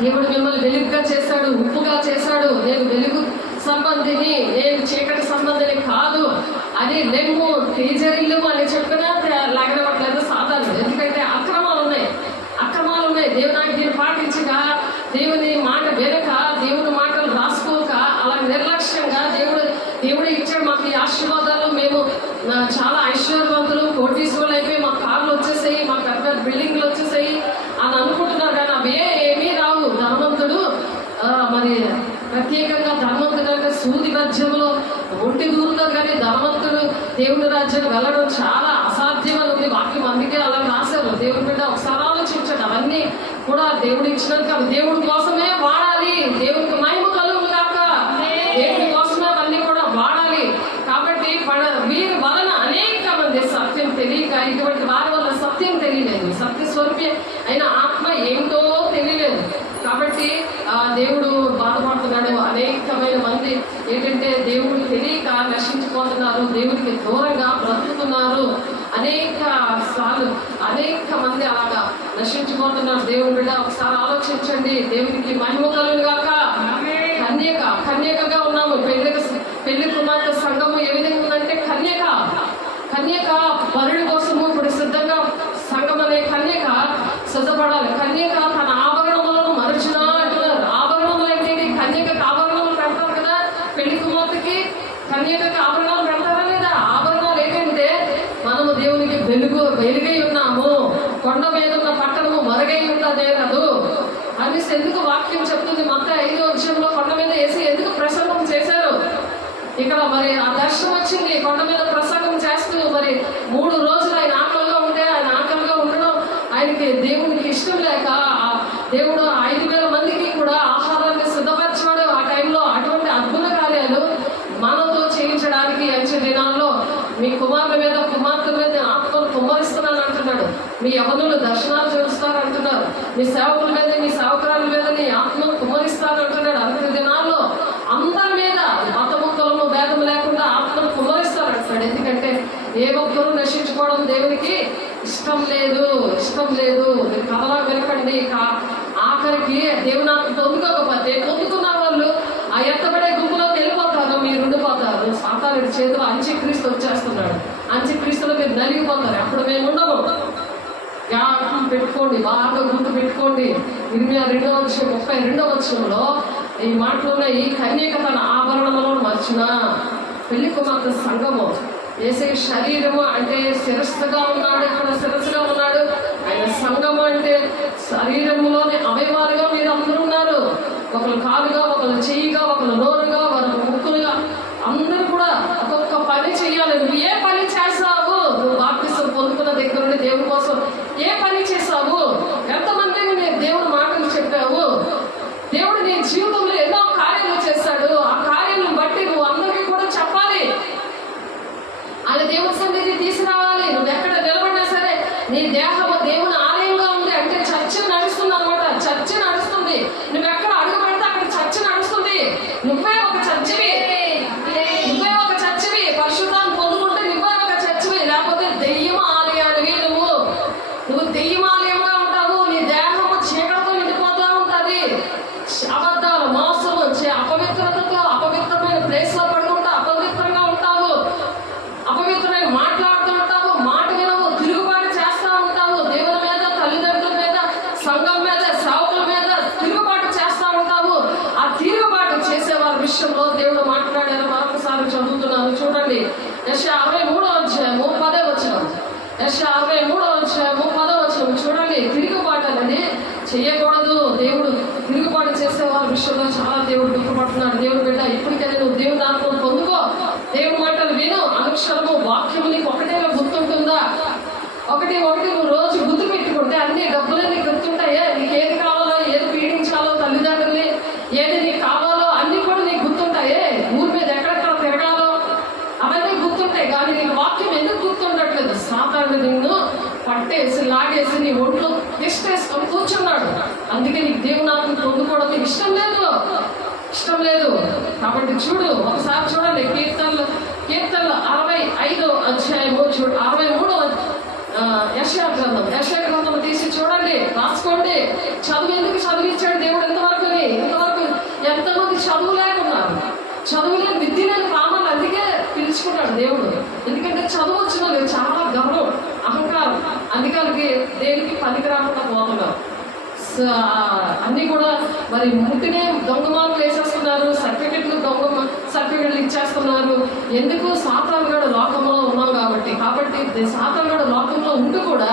దేవుడు మిమ్మల్ని వెలుగుగా చేశాడు, ఉప్పుగా చేశాడు. నేను వెలుగు సంబంధిని, నేను చీకటి సంబంధిని కాదు అని లెమ్ము తేజరిల్లు అని చెప్పినా లాగనవట్లేదు సాధారణ. ఎందుకంటే అక్రమాలు ఉన్నాయి. దేవుని ఆజ్ఞను పాటించగా, దేవుని మాట వెనక దేవుని మాటలు రాసుకోక అలా నిర్లక్ష్యంగా దేవుడు ఇచ్చాడు మాకు ఈ ఆశీర్వాదాలు, మేము చాలా ఐశ్వర్యవంతులు కోటీశ్వరులు అయిపోయి మా కార్లు వచ్చేసాయి, మా పెద్ద బిల్డింగ్లు వచ్చేసాయి అని అనుకుంటున్నారు. కానీ అవి ఏమీ రావు. ధనవంతుడు మరి ప్రత్యేకంగా ధనవంతుడు అంటే సూది మధ్యంలో ఒంటి దూరుతుంది, కానీ ధనవంతుడు దేవుని రాజ్యం వెళ్ళడం చాలా అసాధ్యమని ఉంది వాక్యం. అందుకే అలా రాశారు. దేవుని బిడ్డ ఒకసారి ఆలోచించండి, అవన్నీ కూడా దేవుడు ఇచ్చినాక అవి దేవుడి కోసమే వాడాలి. దేవునికి మహిమ కలుగు కాక దేవుడి కోసమే అవన్నీ కూడా వాడాలి. కాబట్టి వీరి వలన అనేక మంది సత్యం తెలియక, ఇటువంటి వారి వల్ల సత్యం తెలియలేదు, సత్య స్వరూపి అయిన ఆత్మ ఏమిటో తెలియలేదు. కాబట్టి దేవుడు బాధపడుతున్నాడు. అనేకమైన మంది ఏంటంటే దేవుడు తెలియక నశించిపోతున్నారు, దేవుడికి దూరంగా బ్రతుకుతున్నారు. అనేక మంది అలాగా నశించిపోతున్నారు. దేవుని బిడ్డ ఒకసారి ఆలోచించండి. దేవునికి మహిమ కలుగును గాక. కన్యకగా ఉన్నాము. పెళ్లి కుమార్తె సంఘము ఏ విధంగా ఉందంటే కన్యక వరుడి కోసము ఇప్పుడు సిద్ధంగా సంఘం అనే కన్యక సిద్ధపడాలి. కన్యక తన ఆభరణములను మరచిన అంటున్నారు. ఆభరణములు ఏంటి? కన్యకకి ఆభరణాలు పెడతారు కదా. పెళ్లి కుమార్తెకి కన్యకకి ఆభరణాలు పెడతారా లేదా? ఆభరణాలు ఏంటంటే మనము దేవునికి వెలుగై ఉన్నాము, కొండ మీద ఉన్న పట్టణము మరుగై ఉన్నదే కదూ అనేసి ఎందుకు వాక్యం చెప్తుంది. మత్తయి 5వ అధ్యాయంలో కొండ మీద వేసి ఎందుకు ప్రసంగం చేశారు. ఇక్కడ మరి ఆ దర్శనం వచ్చింది. కొండ మీద ప్రసంగం చేస్తూ మరి 3 రోజులు ఆయన ఆకలిగా ఉంటే, ఆయన ఆకలిగా ఉండడం ఆయనకి దేవునికి ఇష్టం లేక దేవుడు 5,000 మందికి కూడా ఆహారాన్ని సిద్ధపరిచాడు. ఆ టైంలో అటువంటి అద్భుత కార్యాలు మనతో చేయించడానికి అంచె దినాల్లో మీ కుమారుల మీద కుమార్తెల మీద ఆత్మను కుమ్మరిస్తున్నాను అంటున్నాడు. మీ యవనులు దర్శనాలు చూస్తారు అంటున్నారు. మీ సేవకుల మీద మీ సేవకురాల మీద నీ ఆత్మను కుమ్మరిస్తాను అంటున్నాడు. అంచె దినాల్లో అందరి మీద మతము కులము భేదం లేకుండా ఆత్మను కుమ్మరిస్తారు అంటున్నాడు. ఎందుకంటే ఏ ఒక్కరూ నశించుకోవడం దేవునికి ఇష్టం లేదు. మీరు కథలా వినకండి. ఆఖరికి దేవుని ఆత్మ పొందుకోకపోతే పొందుకున్న వాళ్ళు ఆ ఎత్తబడే గుంపులోకి వెళ్ళిపోతారు, మీరు ఉండిపోతారు. సాతానుడి చేతిలో అంత్యక్రీస్తు వచ్చేస్తున్నాడు. అంత్యక్రీస్తులో మీరు నలిగిపోతారు. అప్పుడు మేము ఉండము. జ్ఞాపకం పెట్టుకోండి, బాగా గుర్తు పెట్టుకోండి. 32వ వచనంలో ఈ మాటలో ఈ కన్యక తన ఆభరణములను మర్చిన పెళ్లి కుమార్తె సంఘము. వేసే శరీరము అంటే శిరస్సుగా ఉన్నాడు, ఇక్కడ శిరస్సుగా ఉన్నాడు. ఆయన సంఘము అంటే శరీరములోని అవయవాలుగా మీరు అందరూ ఉన్నారు. ఒకరు కాలుగా, ఒకరు చెయ్యిగా, ఒకరు నోరుగా, ఒకరు ముక్కులుగా, అందరూ కూడా ఒక్కొక్క పని చెయ్యాలి. నువ్వు ఏ పని చేస్తావు? నువ్వు బాప్తిసం పొందుకున్న దగ్గర నుండి దేవుని కోసం ఏ పని చేసావు? ఎంతమందికి నేను దేవుని మాటలు చెప్పావు? దేవుడు నీ జీవితంలో ఎన్నో కార్యాలు చేశాడు. ఆ కార్యాలను బట్టి నువ్వు అందరికీ కూడా చెప్పాలి. అది దేవుని సన్నిధి తీసుకురావాలి. నువ్వు ఎక్కడ నిలబడినా సరే నీ దేహము దేవుని ఆలయంగా ఉంది అంటే చర్చ నడుస్తుంది అనమాట. చర్చ నడుస్తుంది. నువ్వు ఎక్కడ అడుగు పెడితే అక్కడ చర్చ నడుస్తుంది. నువ్వే ఒక చర్చివి. పరిశుద్ధాన్ని పొందుకుంటే నువ్వే ఒక చర్చివి. లేకపోతే దెయ్యం ఆలయానివి. నువ్వు దెయ్యం ఆలయంగా ఉంటావు. నీ దేహము చీకటితో నిండిపోతూ ఉంటుంది. అబద్ధాలు, మోసము, అపవిత్రతతో అపవిత్రమైన ప్లేస్ లో పడుకుంటా అపవిత్రంగా ఉంటావు. అపవిత్రమైన మాట్లాడుతూ ఉంటావు. మాట వినవు, తిరుగుబాటు చేస్తూ ఉంటావు. దేవుని మీద, తల్లిదండ్రుల మీద, సంఘం మీద, సేవకుల మీద తిరుగుబాటు చేస్తూ ఉంటావు. ఆ తిరుగుబాటు చేసే వారి విషయంలో దేవుడు మాట్లాడారు. మరొకసారి చదువుతున్నాను చూడండి. యెషయా 63వ అధ్యాయము 10వ వచనం. యెషయా 63వ అధ్యాయము 10వ వచనం చూడండి. తిరుగుబాటు అనేది చెయ్యకూడదు. దేవుడు తిరుగుబాటు చేసే వారి విషయంలో చాలా దేవుడు దుఃఖపడుతున్నాడు. దేవుడు బిడ్డ ఇప్పటికైనా నువ్వు దేవుని ఆత్మను పొందుకో. దేవుని మాటలు విను. అనుక్షణము వాక్యము నీకు ఒకటేలా గుర్తుంటుందా? ఒకటి నువ్వు రోజు గుర్తు పెట్టుకుంటే అన్ని డబ్బులన్నీ గుర్తుంటాయే. నీకు ఏది కావాలో, ఏది పీడించాలో, తల్లిదండ్రుల్ని ఏది నీకు కావాలో అన్ని కూడా నీకు గుర్తుంటాయే. ఊరి మీద ఎక్కడెక్కడ తిరగాలో అవన్నీ గుర్తుంటాయి. కానీ నీకు వాక్యం ఎందుకు గుర్తుండట్లేదు? సాతానుడు నిన్ను పట్టేసి లాగేసి నీ ఒంట్లో తిష్టేసుకొని కూర్చున్నాడు. అందుకే నీకు దేవుని ఆత్మను పొందుకోవడం నీకు ఇష్టం లేదు. కాబట్టి చూడు, ఒకసారి చూడండి. కీర్తనలు 65వ అధ్యాయము 63వ యెషయా గ్రంథం తీసి చూడండి, రాసుకోండి. ఎందుకు చదివించాడు దేవుడు ఇంతవరకు ఎంతమంది చదువు లేకున్నారు. చదువు లేని విద్య లేని కామాలు అందుకే పిలుచుకున్నాడు దేవుడు. ఎందుకంటే చదువు వచ్చిన వాళ్ళు చాలా గర్వం, అహంకారం, అందుకే దేనికి పనికి రాకుండా పోతున్నారు. అన్నీ కూడా మరి ముట్టినే దొంగ మార్కులు వేసేస్తున్నారు, సర్టిఫికెట్లు ఇచ్చేస్తున్నారు. ఎందుకు? సాతాను గడు లోకంలో ఉన్నాం కాబట్టి సాతాను గడు లోకంలో ఉంటూ కూడా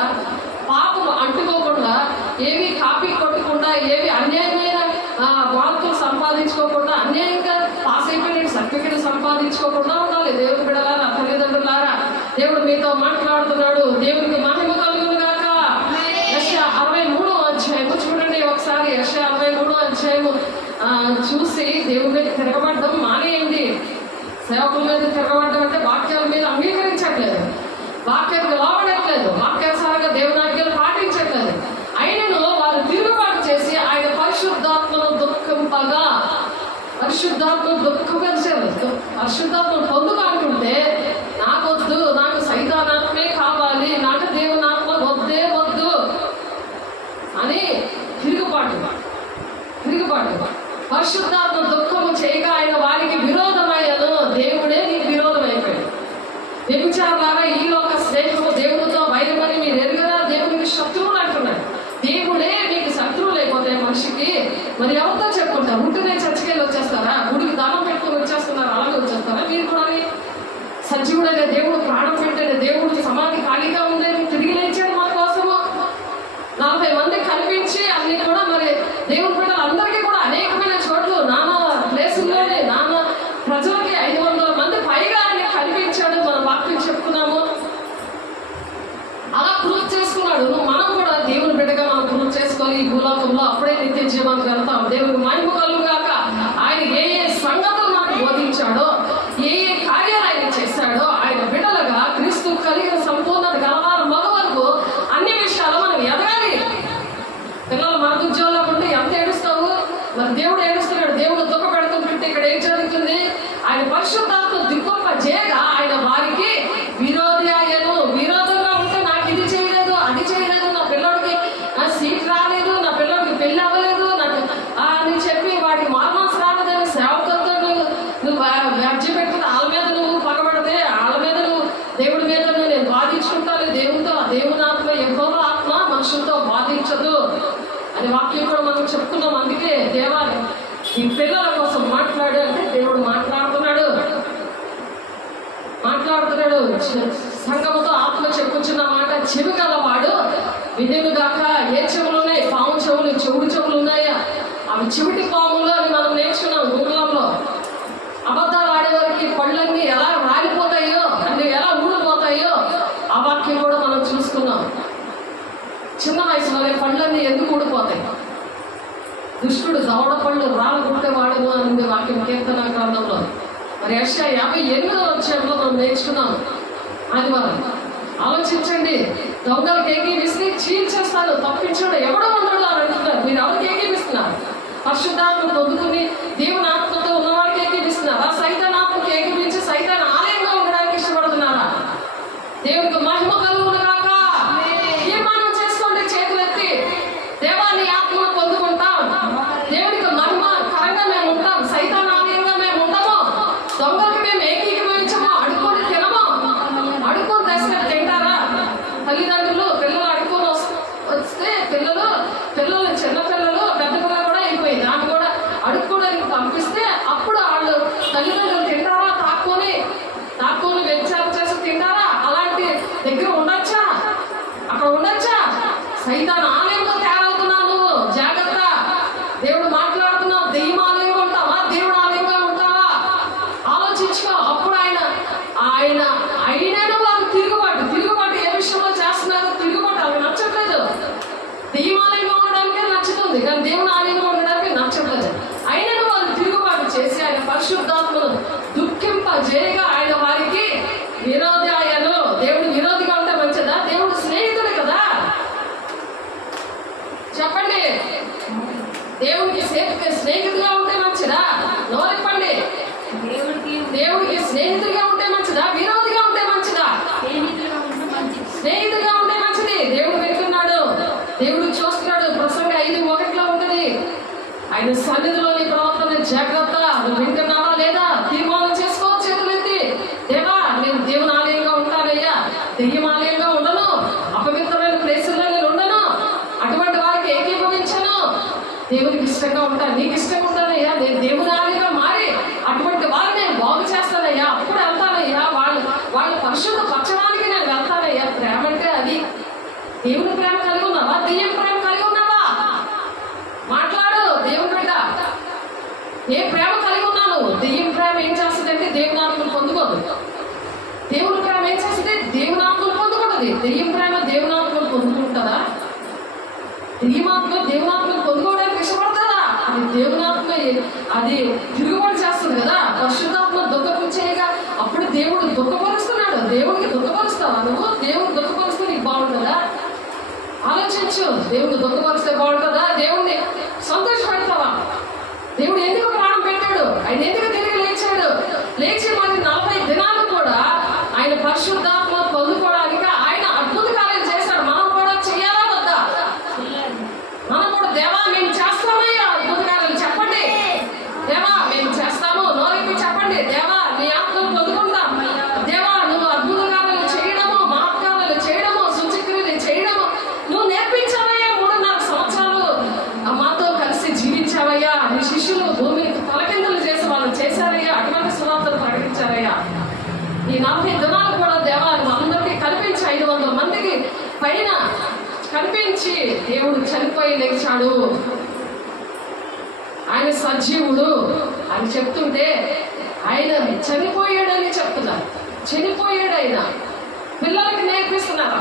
పాపం అంటుకోకుండా, ఏవి కాపీ కొట్టకుండా, ఏవి అన్యాయమైన మార్కులు సంపాదించుకోకుండా, అన్యాయంగా పాస్ అయిపోయిన సర్టిఫికెట్ సంపాదించుకోకుండా ఉండాలి. దేవుని బిడ్డలారా, తల్లిదండ్రులారా, దేవుడు మీతో మాట్లాడుతున్నాడు. దేవునికి మహిమ కలుగును గాక. యెషయా 63వ అధ్యాయము చూడండి ఒకసారి. యెషయా 63వ అధ్యాయము చూసి దేవుని మీద తిరగబడడం మానేయండి. సేవకుల మీద తిరగబడడం అంటే వాక్యాల మీద అంగీకరించట్లేదు, వాక్యానికి లోబడట్లేదు, వాక్యానుసారంగా దేవుని ఆజ్ఞలు పాటించట్లేదు. అయినను వారు తిరుగుబాటు చేసి ఆయన పరిశుద్ధాత్మను దుఃఖపరిచారు. పరిశుద్ధాత్మను పొందుకుంటుంటే నాకొద్దు, నాకు సైతానాత్మే కావాలి, నాకు దేవుని ఆత్మ వద్దే వద్దు అని తిరుగుబాటు. పరిశుద్ధాత్మ దుఃఖము చేయగా ఆయన వారికి విరోధమయ్యాను. దేవుడే నీకు విరోధం అయిపోయాడు. వ్యభిచారులారా, ఈ లోక స్నేహము దేవునితో వైరమని మీరు ఎరుగరా? దేవునికి శత్రువులు అంటున్నాడు. దేవుడే మీకు శత్రువు లేకపోతే మనిషికి మరి ఎవరితో చెప్పుకుంటారు? ఉంటేనే చర్చకెళ్ళి వచ్చేస్తారా? గుడికి దానం పెట్టుకుని వచ్చేస్తున్నారు, అలాగే వచ్చేస్తారా? మీరు కూడా సజీవుడైన దేవుడు, ప్రాణం పెట్టిన దేవుడు సమాధి ఖాళీగా ఉందని తిరిగి లేచాడు మన కోసము. 40 మంది కనిపించి అన్ని కూడా మరి దేవుని బిడ్డలు అందరికీ కూడా అనేకమైన చోట్ల నానా ప్లేసుల్లోనే నానా ప్రజలకి 500 మంది పైగా ఆయన కనిపించాడు. మనం వాక్యం చెప్పుకున్నాము, అలా ప్రూవ్ చేసుకున్నాడు. మనం కూడా దేవుని బిడ్డగా మనం ప్రూవ్ చేసుకొని ఈ భూలోకంలో అప్పుడే నిత్య జీవానికి వెళ్తాం. దేవునికి మహిమ కలుగుగాక. ఆయన ఏ సంగతులు నాకు బోధించాడో, ఏ కార్యాలు ఆయన చేశాడో, ఆయన బిడ్డలుగా క్రీస్తు కలిగిన సంపూర్ణత గలవారు మగ వరకు అన్ని విషయాలు మనం ఎదగాలి. పిల్లలు మన ఉద్యోగంలో ఉంటే ఎంత ఏడుస్తావు? మరి దేవుడు ఏడుస్తున్నాడు. దేవుడు దుఃఖ పెడుతుంటే ఇక్కడ ఏం జరుగుతుంది? ఆయన పరిశుద్ధాత్మ దిక్కొంపజేయగా ఆయన వారికి విరోధి అయ్యాను. విరోధంగా ఉంటే నాకు ఇది చేయలేదు, అది చేయలేదు, నా పిల్లడికి సీట్ రాలేదు, నా పిల్లడికి పెళ్లి అవ్వలేదు నాకు అని చెప్పి వాడికి మార్మాన్స్ రాలేదని సేవకులతో నువ్వు వ్యాజ్యం పెట్టుకుని వాళ్ళ మీద నువ్వు పగబడితే, వాళ్ళ మీద నువ్వు దేవుడి మీద నేను బాధించుకుంటాను. దేవునితో దేవుని ఆత్మ, యెహోవా ఆత్మ మనుషులతో బాధించదు అని వాక్యం కూడా మనం చెప్పుకున్నాం. అందుకే దేవాలయ ఈ పిల్లల కోసం మాట్లాడు అంటే దేవుడు మాట్లాడుతున్నాడు. సంఘముతో ఆత్మ చెప్పుచున్న మాట, చెవి గలవాడు విధులు గాక. ఏ చెవులు ఉన్నాయి? పాము చెవులు, చెవుడు చెవులు ఉన్నాయా? అవి చెవిటి పాములు అని మనం నేర్చుకున్నాం గురువులలో. అబద్ధాలు ఆడేవారికి పళ్ళన్నీ ఎలా రాలిపోతాయో, అన్ని ఎలా ఊడిపోతాయో ఆ వాక్యం కూడా మనం చూసుకున్నాం. చిన్న వయసులోనే పళ్ళన్నీ ఎందుకు ఊడిపోతాయి? దుష్టుడు దవడ పళ్ళు రాలగొట్టేవాడును అని వాక్యం కీర్తన గ్రంథంలో. మరి యెషయా 58వ అధ్యాయంలో మనం నేర్చుకున్నాం ఆదివారం. ఆలోచించండి, దొంగలకు ఏకీవిస్తే చీల్చేస్తాను, తప్పించాడు ఎవడో ఉన్నాడు అని అంటున్నారు. మీరు ఎవరికి ఏకీవిస్తున్నారు? పరిశుద్ధాత్మ పొందుకుని దేవుని ఆత్మతో ఉన్నవాడికి ఏకీవిస్తున్నారా? సైతాన్ ఆత్మకి ఏకీవించి సైతాన్ ఆలయంగా ఉండడానికి ఇష్టపడుతున్నారా? దేవునికి మహిమ కలుగును గాక. తీర్మానం చేసుకోండి, చేతులెత్తి, దేవా నీ ఆత్మను పొందుకుంటాం, దేవునికి మహిమ కరంగా మేము ఉంటాం, సైతాన్ ఆలయంగా మేము ఉండము, దొంగలకి మేము ఏకీభవించము, అడుక్కొని తినము. అడుక్కొని తెస్తే తింటారా? తల్లిదండ్రులు పిల్లలు అడుక్కొని వస్తే పిల్లలు చిన్నపిల్లలు పెద్ద పిల్లలు కూడా అయిపోయింది, దాన్ని కూడా అడుక్కోవడానికి పంపిస్తే అప్పుడు వాళ్ళు తల్లిదండ్రులు తింటారా? తాక్కొని వ్యభిచారం చేసి తింటారా? అలాంటి దగ్గర ఉండొచ్చా? అక్కడ ఉండొచ్చా? సైతాన్ ఆలయంలో తయారవుతున్నావు నువ్వు, జాగ్రత్త. దేవుడు మాట్లాడుతున్నావు, దెయ్యం ఆలయంగా ఉంటావా? దేవుడు ఆలయంగా ఉంటావా? ఆలోచించుకో. అప్పుడు ఆయన అయినను వారు తిరుగుబాటు ఏ విషయంలో చేస్తున్నారు? తిరుగుబాటు అవి నచ్చట్లేదు. దెయ్యం ఆలయంగా ఉండడానికే నచ్చుతుంది, కానీ దేవుని ఆలయంగా ఉండడానికి నచ్చట్లేదు. అయినను వారు తిరుగుబాటు చేసి ఆయన పరిశుద్ధాత్మను దుఃఖింపజేయగా ఆయన వారికి విరోధి అయ్యాను. దేవుడు విరోధిగా ఉంటే మంచిదా? దేవుడు స్నేహితుడు కదా. చెప్పండి, దేవుడికి స్నేహితుడిగా ఉంటే మంచిదా? నోరిప్పండి. దేవుడికి స్నేహితుడిగా ఉంటే మంచిదా? విరోధిగా ఉంటే మంచిదా? స్నేహితుడిగా ఉంటే మంచిది. దేవుడు వింటున్నాడు, దేవుడు చూస్తున్నాడు. ప్రసంగ 5:1 ఉంటుంది, ఆయన సన్నిధిలోని ప్రవర్తన జాగ్రత్త. నువ్వు వింటున్నావా లేదా? తీర్మానం చేసుకో, చేతులెత్తి. దేవా నేను దేవుని ఆలయంగా ఉంటానయ్యా, దెయ్యం ఆలయంగా ఉండను, అపవిత్రమైన ప్లేసుల్లో నేను ఉండను, అటువంటి వారికి ఏకీభవించను. ఉంటా, నీకు ఇష్టం ఉంటానయ్యా, నేను దేవుని ఆలయంగా మారి అటువంటి వాళ్ళు నేను బాగు చేస్తానయ్యా, అప్పుడు వెళ్తానయ్యా, వాళ్ళు పరిశుద్ధ పరచడానికి నేను వెళ్తానయ్యా. ప్రేమ అంటే అది. దేవుని ప్రేమ కలిగి ఉన్నావా? దెయ్యం ప్రేమ కలిగి ఉన్నావా? మాట్లాడు దేవుని బిడ్డ. ఏ ప్రేమ కలిగి ఉన్నాను? దెయ్యం ప్రేమ ఏం చేస్తుందంటే దేవుని ఆత్మను పొందుకోదు. దేవుని ప్రేమ ఏం చేస్తుంది? దేవుని ఆత్మను పొందుకుంటుంది. దెయ్యం ప్రేమ దేవుని ఆత్మను పొందుకుంటుందా? దెయ్యమాత్మ దేవుని ఆత్మను పొందుకోవడానికి ఇష్టపడుతుందా? అది దేవుని ఆత్మ, అది తిరుగుబాటు చేస్తుంది కదా. పరిశుద్ధాత్మ దుఃఖపరిచేయగా అప్పుడు దేవుడు దుఃఖపరుస్తున్నాడు. దేవుడికి దుఃఖపరుస్తావా నువ్వు? దేవుడు దుఃఖపరుస్తే నీకు బాగుంటుందా? ఆలోచించు. దేవుడు దుఃఖపరిస్తే బాగుంటుందా? దేవుడిని సంతోషపెడతావా? దేవుడు ఎందుకు ప్రాణం పెట్టాడు? ఆయన ఎందుకు తిరిగి లేచాడు? లేచి మరి 40 దినాలు కూడా ఆయన పరిశుద్ధాత్మ పొందుకోవడానికి ఆయన అద్భుత కార్యం చేశాడు. మనం కూడా చెయ్యాలా వద్దా? మనం కూడా దేవా మేము చేస్తామయ్యా అద్భుత కార్యాలు చెప్పండి. దేవా మేము చేస్తాము, నోరెప్పి చెప్పండి. దేవా నీ ఆత్మను పొందుకుంటాం. దేవా నువ్వు అద్భుత కార్యాలు చేయడము, మహత్కార్యాలు చేయడము, సూచక్రియలు చేయడము నువ్వు నేర్పించావయ్యా. 3.5 సంవత్సరాలు మాతో కలిసి జీవించావయ్యా. నీ శిష్యులు భూమిని తలకిందులు చేసి వాళ్ళు చేశారయ్యా, అటువంటి సువార్తను ప్రకటించారయ్యా. ఈ 40 దినాలు కూడా దేవా అందరికీ కనిపించి 500 మందికి పైన కనిపించి దేవుడు చనిపోయి లేచాడు, ఆయన సజీవుడు అని చెప్తుంటే ఆయన చనిపోయాడని చెప్తున్నారు. చనిపోయాడు ఆయన, పిల్లలకి నేర్పిస్తున్నారు.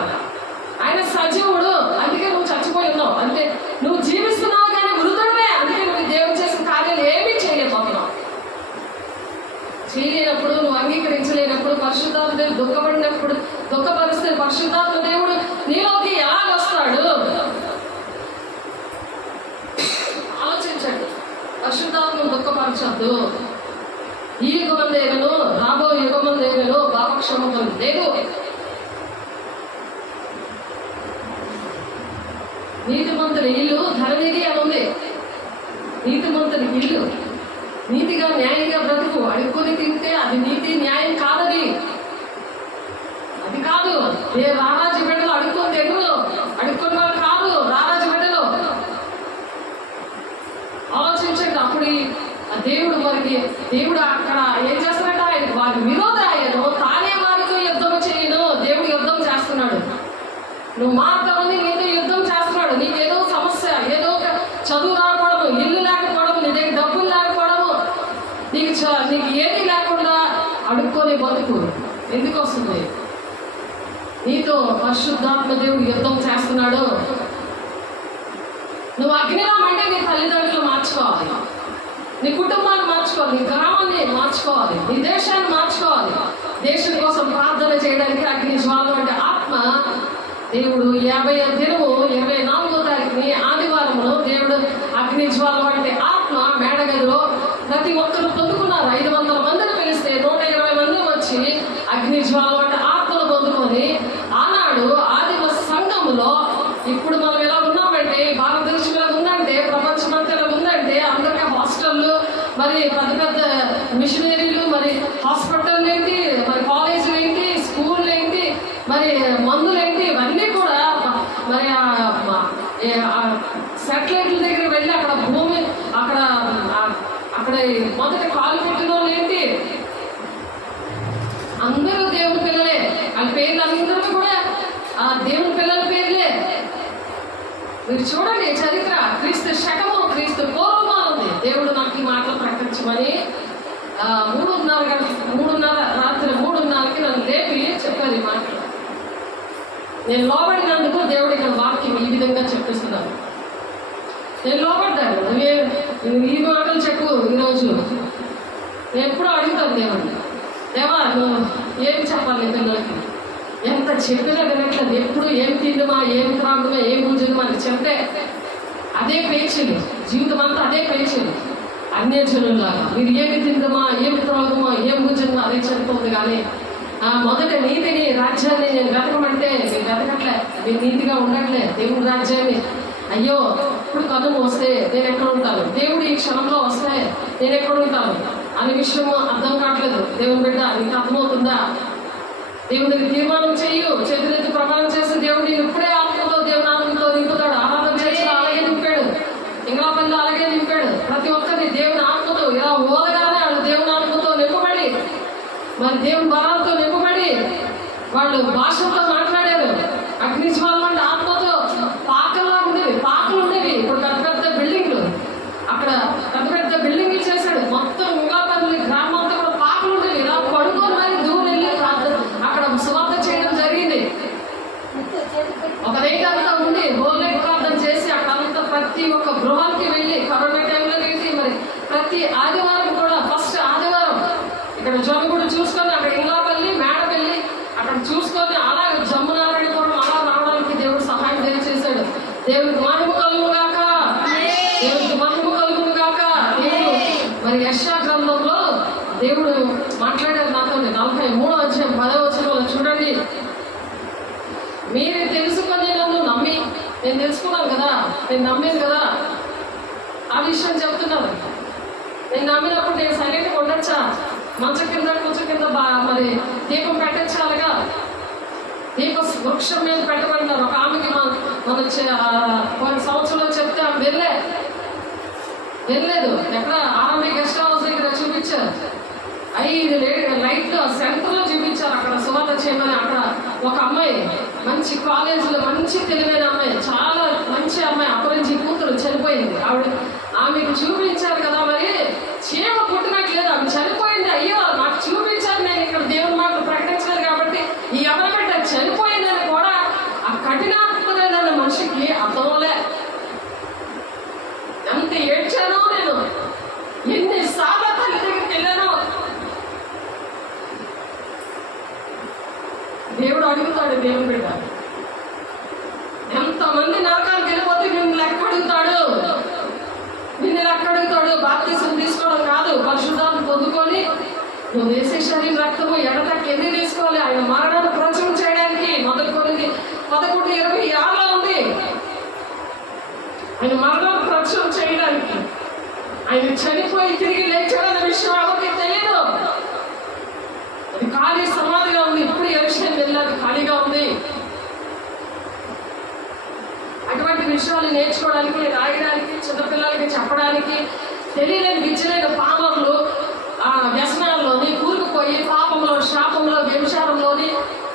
ఆయన సజీవుడు, అందుకే నువ్వు చచ్చిపోయి ఉన్నావు. అంటే నువ్వు జీవిస్తున్నావు కానీ మృతుడివే. అందుకే నువ్వు దేవుడు చేసిన కార్యాలు ఏమీ చేయలేకపోతున్నావు. చేయలేనప్పుడు, నువ్వు అంగీకరించలేనప్పుడు, పరిశుద్ధాత్మ దేవుడు దుఃఖపడినప్పుడు, దుఃఖపరిస్తే పరిశుద్ధాత్మ దేవుడు నీలోకి ఎలా వస్తాడు? ఆలోచించండి. పరిశుద్ధాత్మను దుఃఖపరచద్దు. ఈ యుగమందేనను రాబో యుగమందేనను పాపక్షమతం లేదు. నీతిమంతుని ఇల్లు ధరనిధి అని ఉంది. నీతిమంతుని ఇల్లు, నీతిగా న్యాయంగా బ్రతుకు. అడుక్కొని తింటే అది నీతి న్యాయం కాదది. అది కాదు. ఏ రారాజు బిడ్డలు అడుక్కొని తినరు, అడుక్కొని వాళ్ళు కాదు రారాజు బిడ్డలు. ఆలోచించండి. అప్పుడు దేవుడు మనకి, దేవుడు అక్కడ ఏం చేస్తాడంటే ఆయన వారి విరోధ ఆయను తానే వారితో యుద్ధం చేయను. దేవుడు యుద్ధం చేస్తున్నాడు. నువ్వు మాత్రమే నీతో యుద్ధం చేస్తున్నాడు. నీకేదో సమస్య, ఏదో ఒక చదువు రాకపోవడము, ఇల్లు లేకపోవడము, నీ దగ్గర డబ్బులు లేకపోవడము, నీకు ఏమీ లేకుండా అడుక్కొని బతుకు ఎందుకు వస్తుంది? నీతో పరిశుద్ధాత్మ దేవుడు యుద్ధం చేస్తున్నాడు. నువ్వు అగ్నిలో అంటే నీ తల్లిదండ్రులు మార్చుకోవాలి, నీ కుటుంబాన్ని మార్చుకోవాలి, నీ గ్రామాన్ని మార్చుకోవాలి, నీ దేశాన్ని మార్చుకోవాలి. దేశం కోసం ప్రార్థన చేయడానికి అగ్ని జ్వాల అంటే ఆత్మ దేవుడు 50వ దినము 24వ తారీఖుని ఆదివారమును దేవుడు అగ్ని జ్వాల అంటే ఆత్మ మేడగదిలో ప్రతి ఒక్కరు పొందుకున్నారు. 500 మందిని పిలిస్తే 120 మంది వచ్చి అగ్ని జ్వాల అంటే ఆత్మను పొందుకొని ఆనాడు ఆదిమ సంఘములో ఇప్పుడు మనం ఎలా ఉన్నామంటే, భారతదేశం ఎలా ఉందంటే, ప్రపంచమంతా ఎలా ఉందంటే, అందరికీ హాస్టళ్ళు, మరి పెద్ద పెద్ద మిషనరీలు, మరి హాస్పిటల్ ఏంటి, మరి కాలేజీలు ఏంటి, స్కూళ్ళు ఏంటి, మరి మందులు ఏంటి, ఇవన్నీ కూడా మరి శాటిలైట్ల దగ్గర వెళ్ళి అక్కడ భూమి అక్కడ మొదట కాలు పెట్టిన వాళ్ళు ఏంటి, అందరూ దేవుని పిల్లలే. వాళ్ళ పేర్లు అందరూ కూడా ఆ దేవుని పిల్లల పేర్లే. మీరు చూడండి చరిత్ర, క్రీస్తు శకము క్రీస్తు పూర్వమా ఉంది. దేవుడు నాకు ఈ మాటలు ప్రకటించమని 3:30 రాత్రి 3:30కి నన్ను లేపి చెప్పారు ఈ మాటలు. నేను లోబడినందుకు దేవుడు ఇక్కడ వాక్యం ఈ విధంగా చెప్పిస్తున్నాను. నేను లోబడ్డాను. నువ్వు ఈ మాటలు చెప్పు. ఈరోజు నేను ఎప్పుడూ అడుగుతాను దేవుడిని, దేవా నువ్వు ఏం చెప్పాలి పిల్లలకి? ఎంత చెప్పినా వినట్లేదు. ఎప్పుడు ఏం తిందుమా, ఏం త్రాగుమా, ఏం భుజుమా అని చెప్తే అదే పేచీలు, జీవితం అంతా అదే పేచీలు. అన్యజనులాగా మీరు ఏమి తిందుమా, ఏమి త్రాగుమా, ఏం భుజుమా అదే చెప్తుంది. కానీ మొదట నీతిని రాజ్యాన్ని నేను వెతకమంటే మీరు వెతకట్లే, మీరు నీతిగా ఉండట్లే. దేవుడి రాజ్యాన్ని అయ్యో ఇప్పుడు కనుమ వస్తే నేను ఎక్కడ ఉంటాను, దేవుడు ఈ క్షణంలో వస్తే నేను ఎక్కడ ఉంటాను అనే విషయం అర్థం కావట్లేదు. దేవుని బిడ్డ నీకు అర్థమవుతుందా? దేవుడికి తీర్మానం చెయ్యు, చేతులెత్తి ప్రమాణం చేసి దేవుడు నేను ఇప్పుడే ఆత్మతో దేవుని ఆత్మతో నింపుతాడు. ఆరాధన చేసి అలాగే నింపాడు, ఇంగ్లాపల్లిలో అలాగే నింపాడు. మరి దేవుని బలాలతో నింపబడి వాళ్ళు భాషలతో మాట్లాడారు. అగ్ని జ్వాలలు ఆత్మతో పాకల్లా ఉండేవి, పాకలు ఉండేవి. ఇప్పుడు పెద్ద పెద్ద బిల్డింగ్లు, అక్కడ పెద్ద పెద్ద బిల్డింగ్లు చేశాడు. మొత్తం ఉంగాపల్లి గ్రామం అంతా కూడా పాకలు ఉండేవి. ఇలా పడుకొని మరి దూరం వెళ్ళి అక్కడ సువార్త చేయడం జరిగింది. ఒక రేటంతా ఉండి హోలీ ప్రార్థన చేసి అక్కడంతా ప్రతి ఒక్క గృహానికి వెళ్ళి కరోనా టైంలో వెళ్ళి మరి ప్రతి ఆదివారం కూడా ఫస్ట్ ఆదివారం ఇక్కడ జొన్నగూడ చూసుకొని అక్కడ ఇంగాపల్లి మేడపల్లి అక్కడ చూసుకొని అలా జమ్మునారాయణపురం అలా రావడానికి దేవుడు సహాయం దయచేశాడు. దేవుడికి మహిమ కలుగును గాక, దేవుడికి మహిమ కలుగును గాక. దేవుడు మరి యెషయా గ్రంథంలో దేవుడు మాట్లాడారు నాతో 43వ అధ్యాయం 10వ వచనంలో చూడండి. మీరు తెలుసుకొని నన్ను నమ్మి, నేను తెలుసుకున్నాను కదా, నేను నమ్మాను కదా, ఆ విషయం చెప్తున్నాను. నేను నమ్మినప్పుడు నేను సైలెంట్గా ఉండొచ్చా? మంచం కింద మరి దీపం పెట్టచ్చాలుగా. దీప వృక్షం మీద పెట్టబడినారు. ఒక ఆమెకి మన కొన్ని సంవత్సరంలో చెప్తే ఆమె వెళ్ళలేదు. ఎక్కడ ఆర్మీ గెస్ట్ హౌస్ దగ్గర చూపించారు. 5 లైట్లు సెంటర్లో చూపించారు. అక్కడ సువార్త చేయమని. అక్కడ ఒక అమ్మాయి మంచి కాలేజీలో మంచి తెలివైన అమ్మాయి, చాలా మంచి అమ్మాయి, అపరించి కూతురు చనిపోయింది. ఆమెకు చూపించారు కదా, మరి చీమ పుట్టినట్లేదు, ఆమె చనిపోయింది. అయ్యో నాకు చూపించారు, నేను ఇక్కడ దేవుని మాటలు ప్రకటించాను కాబట్టి ఈ ఎవరి బిడ్డ చనిపోయిందని కూడా ఆ కఠినాత్మకమైన మనిషికి అర్థంలే. ఎంత ఏడ్చానో నేను, ఎన్నిసార్లు తల్లి దగ్గరికి వెళ్ళానో. దేవుడు అడుగుతాడు, దేవుని బిడ్డ ఎంతమంది నరకానికి వెళ్ళిపోతే నిన్ను లెక్క అడుగుతాడు. బాప్తిసం తీసుకోవడం కాదు, పరిశుద్ధాత్మ పొందుకొని నువ్వు వేసే శరీరం రక్తము ఎడతకి ఎన్ని తీసుకోవాలి. ఆయన మరణాన్ని ప్రచురణ చేయడానికి 11:20 ఉంది. ఆయన మరణాన్ని ప్రచురణ చేయడానికి, ఆయన చనిపోయి తిరిగి లేచాడనే విషయం ఎవరికి తెలియదు. అది ఖాళీ సమాధిగా ఉంది. ఇప్పుడు యెరూషలేము వెళ్ళాలి, ఖాళీగా ఉంది. అటువంటి విషయాలు నేర్చుకోవడానికి, రాయడానికి, చిన్నపిల్లలకి చెప్పడానికి తెలియలేని విద్యలేని పాపంలో వ్యసనాల్లోని కూరుకుపోయి పాపంలో, శాపంలో, వ్యభిచారంలోని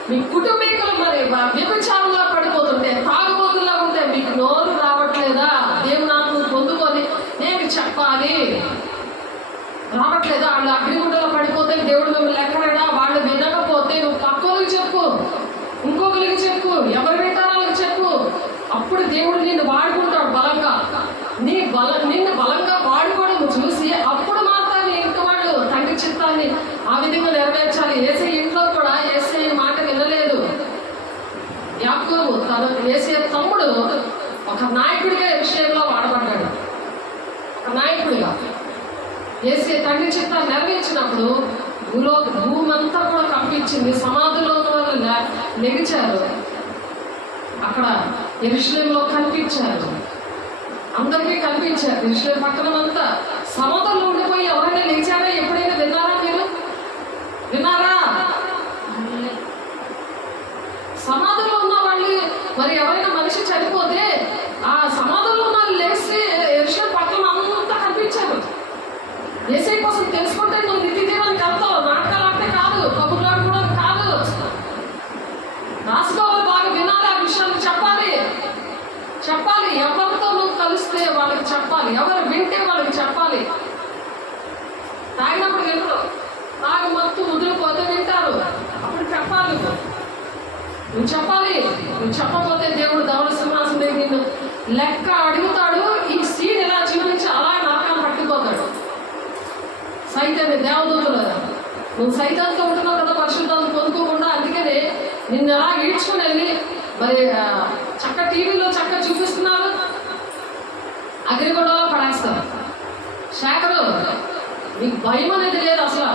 మీ కుటుంబీకులు మరి వ్యభిచారంలో పడిపోతుంటే, తాగుబోతులా ఉంటే మీకు నోరు రావట్లేదా? దేవుని ఆత్మను పొందుకొని నేను చెప్పాలి రావట్లేదా? వాళ్ళు అగ్నిగుండలో పడిపోతే దేవుడు మిమ్మల్ని ఎక్కడైనా వాళ్ళు వినకపోతే నువ్వు పక్కోళ్ళకి చెప్పు, ఇంకొకరికి చెప్పు, ఎవరు వింటారో చెప్పు. అప్పుడు దేవుడు నిన్ను వాడుకుంటాడు బలంగా. నిన్ను బలంగా వాడుకోవడం చూసి అప్పుడు మాత్రం నీ ఇంటి వాడు తండ్రి చిత్తాన్ని ఆ విధంగా నెరవేర్చాలి. ఏసే ఇంట్లో కూడా ఏసే మాట వినలేదు. యాకోబు తన ఏసే తమ్ముడు ఒక నాయకుడిగా విషయంలో వాడబడ్డాడు. ఒక నాయకుడిగా ఏసే తండ్రి చిత్తాన్ని నెరవేర్చినప్పుడు భూమంతా కూడా కంపించింది. సమాధిలో ఉన్న వాళ్ళు లెగిచారు. అక్కడ యెరూషలేములో కనిపించారు, అందరికీ కనిపించారు. యెరూషలేము పట్టణం అంతా సమాధుల్లో ఉండిపోయి ఎవరైనా లేచారా? ఎప్పుడైనా విన్నారా? మీరు విన్నారా? సమాధుల్లో ఉన్న వాళ్ళు మరి ఎవరైనా మనిషి చనిపోతే ఆ సమాధుల్లో ఉన్న వాళ్ళు లేచి యెరూషలేము పట్టణం అంతా కనిపించారు. యేసయ్య కోసం తెలుసుకుంటే నువ్వు నిత్య జీవానికి వెళ్తావు. నాటకాలు అంటే కాదు, కబుర్లాడు కూడా కాదు. రాసుకోవాలి, బాగా వినాలి, ఆ విషయాలు చెప్పాలి. ఎవరితో నువ్వు కలిస్తే వాళ్ళకి చెప్పాలి, ఎవరు వింటే వాళ్ళకి చెప్పాలి. తాగినప్పుడు వినరు, తాగి మొత్తం ముదిరిపోతే వింటారు. అప్పుడు చెప్పాలి, నువ్వు చెప్పాలి. నువ్వు చెప్పకపోతే దేవుడు ధవళ సింహాసనం దగ్గర నిన్ను లెక్క అడుగుతాడు. ఈ సీన్ ఎలా జీవించి అలా నరకాన్ని పట్టుకుపోతాడు. సైతాన్ని దేవదూతలు, నువ్వు సైతాన్తో ఉంటున్నావు కదా, పరిశుద్ధాన్ని పొందుకోకుండా. అందుకనే నిన్ను ఎలా ఈడ్చుకుని వెళ్ళి మరి చక్క టీవీలో చక్క చూపిస్తున్నారు, అగ్నిగొండంలో పడేస్తారు. శేఖరు నీకు భయం అనేది లేదు అసలు.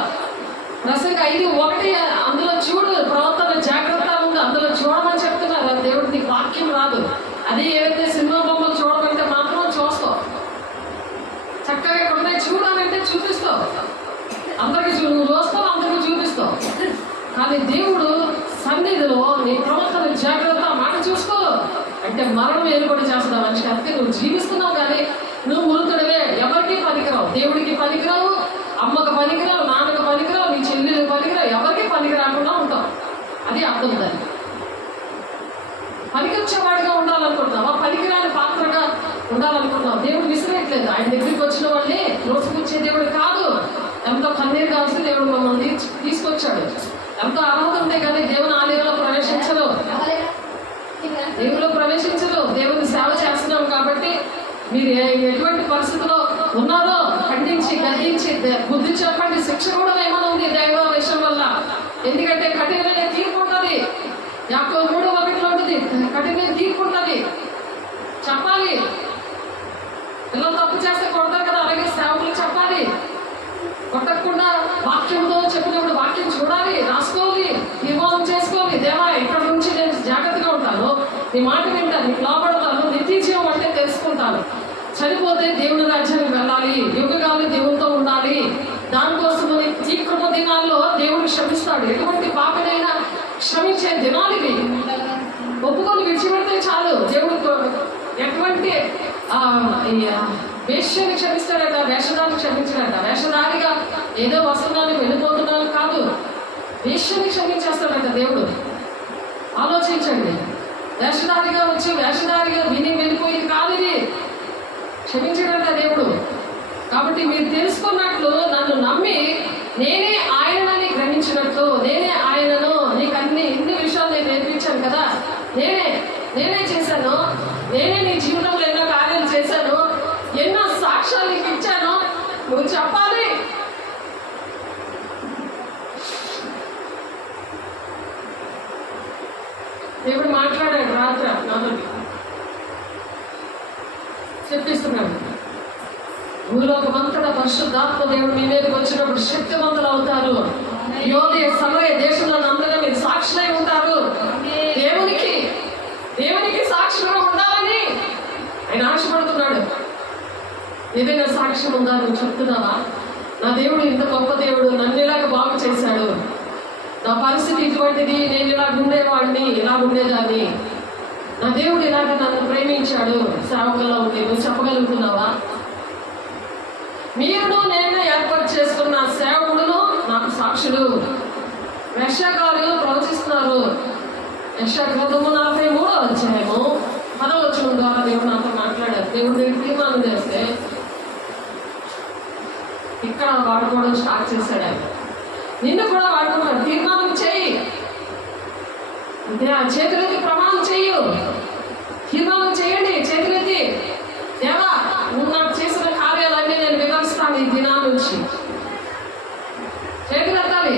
ప్రసంగ 5:1 అందులో చూడు, ప్రవర్తన జాగ్రత్త ఉంది, అందులో చూడమని చెప్తున్నారు. దేవుడు నీకు వాక్యం రాదు. అది ఏవైతే సినిమా బొమ్మలు చూడమంటే మాత్రం చూస్తావు. చక్కగా ఇక్కడ చూడాలంటే చూపిస్తావు, అందరికి నువ్వు చూస్తావు, అందరికి చూపిస్తావు. కానీ దేవుడు సన్నిధిలో నీ ప్రవర్తన జాగ్రత్త, మాట చూసుకో అంటే మరణం ఏర్పాటు చేస్తావు మనిషికి. అంతే నువ్వు జీవిస్తున్నావు కానీ నువ్వు మృతుడివే, ఎవరికి పనికిరావు. దేవుడికి పనికిరావు, అమ్మకు పనికిరావు, నాన్నకు పనికిరావు, నీ చెల్లెలు పనికిరావు, ఎవరికి పనికి రాకుండా ఉంటాం. అది అర్థం దాన్ని. పనికొచ్చేవాడిగా ఉండాలనుకుంటున్నావా, పనికిరాని పాత్రగా ఉండాలనుకుంటున్నావు? దేవుడు విసిరేయట్లేదు. ఆయన దగ్గరికి వచ్చిన వాళ్ళని రోజుకొచ్చే దేవుడు కాదు. ఎంతో కన్నీరు కావాల్సి దేవుడు మమ్మల్ని తీసుకొచ్చాడు. ఎంతో అర్హత ఉంటే కానీ దేవుని ఆలయంలో ప్రవేశించరు, దేవులో ప్రవేశించరు. దేవుని సేవ చేస్తున్నాం కాబట్టి మీరు ఎటువంటి పరిస్థితిలో ఉన్నారో ఖండించి గద్దించి బుద్ధి చెప్పండి. శిక్ష కూడా ఏమైనా ఉంది దైవ విషయం వల్ల. ఎందుకంటే కఠినమైన తీర్పు ఉంటుంది. యాకోబు 3:1 ఉంటుంది, కఠినమైన తీర్పు ఉంటుంది. చెప్పాలి. పిల్లలు తప్పు చేస్తే కొడతారు కదా, అలాగే సేవకులు చెప్పాలి. కొట్టకుండా వాక్యంతో చెప్పినప్పుడు వాక్యం చూడాలి, రాసుకోవాలి, తీర్మానం చేసుకోవాలి. దేవా, ఇక్కడ నుంచి నేను జాగ్రత్తగా ఉంటాను, నీ మాట వింటాను, నీకు లోపడతాను, నిత్యజీవం అంటే తెలుసుకుంటాను. చనిపోతే దేవుని రాజ్యానికి వెళ్ళాలి, యుగగాలు దేవునితో ఉండాలి. దానికోసమని ఈ కృప దినాల్లో దేవుడు క్షమిస్తాడు. ఎటువంటి పాపనైనా క్షమించే దినాలు ఇవి. ఒప్పుకొని విడిచిపెడితే చాలు. దేవుడు ఎటువంటి వేష్యాన్ని క్షమిస్తాడట, వేషధాన్ని క్షమించాడట. వేషధారిగా ఏదో వస్తున్నాను వెళ్ళిపోతున్నాను కాదు, వేష్యాన్ని క్షమించేస్తాడట దేవుడు. ఆలోచించండి. వేషధారిగా వచ్చి వేషధారిగా విని వెళ్ళిపోయింది కాదు, ఇది క్షమించడట దేవుడు. కాబట్టి మీరు తెలుసుకున్నట్లు, నన్ను నమ్మి నేనే ఆయనని గ్రహించినట్లు, నేనే ఆయనను, నీకు ఇన్ని విషయాలు నేను నేర్పించాను కదా, నేనే చేశాను, నేనే నీ జీవితంలో ఎన్నో కార్యాలు చేశాను, ఎన్నో సాక్ష్యాలు నీకు ఇచ్చాను, నువ్వు చెప్పాలి. దేవుడు మాట్లాడాడు రాత్రి నాతో, చెప్పిస్తున్నాడు. భూలోకమంతటా పరిశుద్ధాత్మ దేవుడు మీ మీదకి వచ్చినప్పుడు శక్తివంతులు అవుతారు. యోధే సమయ దేశంలో అందరూ మీరు సాక్షులై ఉంటారు. దేవునికి సాక్షిగా ఉండాలని ఆయన ఆశపడుతున్నాడు. ఏదైనా సాక్ష్యం ఉందా? నువ్వు చెప్తున్నావా, నా దేవుడు ఇంత గొప్ప దేవుడు, నన్ను ఇలాగ బాగు చేశాడు, నా పరిస్థితి ఇటువంటిది, నేను ఇలా ఉండేవాడిని, ఇలా ఉండేదాన్ని, నా దేవుడు ఇలాగ నన్ను ప్రేమించాడు, సేవకుల్లో ఉంటే నువ్వు చెప్పగలుగుతున్నావా? మీరును నేను ఏర్పాటు చేసుకున్న సేవకుడును నాకు సాక్షులు. యెషయా గారు ప్రవచిస్తున్నారు. యెషయా గ్రంథము 43వ అధ్యాయము 10వ వచనం ద్వారా దేవుడు నాతో మాట్లాడారు. దేవుడు నేను తీర్మానం చేస్తే ఇక్కడ వాడుకోవడం స్టార్ట్ చేశాడు. ఆయన నిన్ను కూడా వాడుకుంటాడు. తీర్మానం చేయి, చేతులెత్తి ప్రమాణం చేయు, తీర్మానం చేయండి. చేతులెత్తి, దేవా నువ్వు నాకు చేసిన కార్యాలన్నీ నేను వివరిస్తాను ఈ దినాల నుంచి. చేతులెత్తాలి,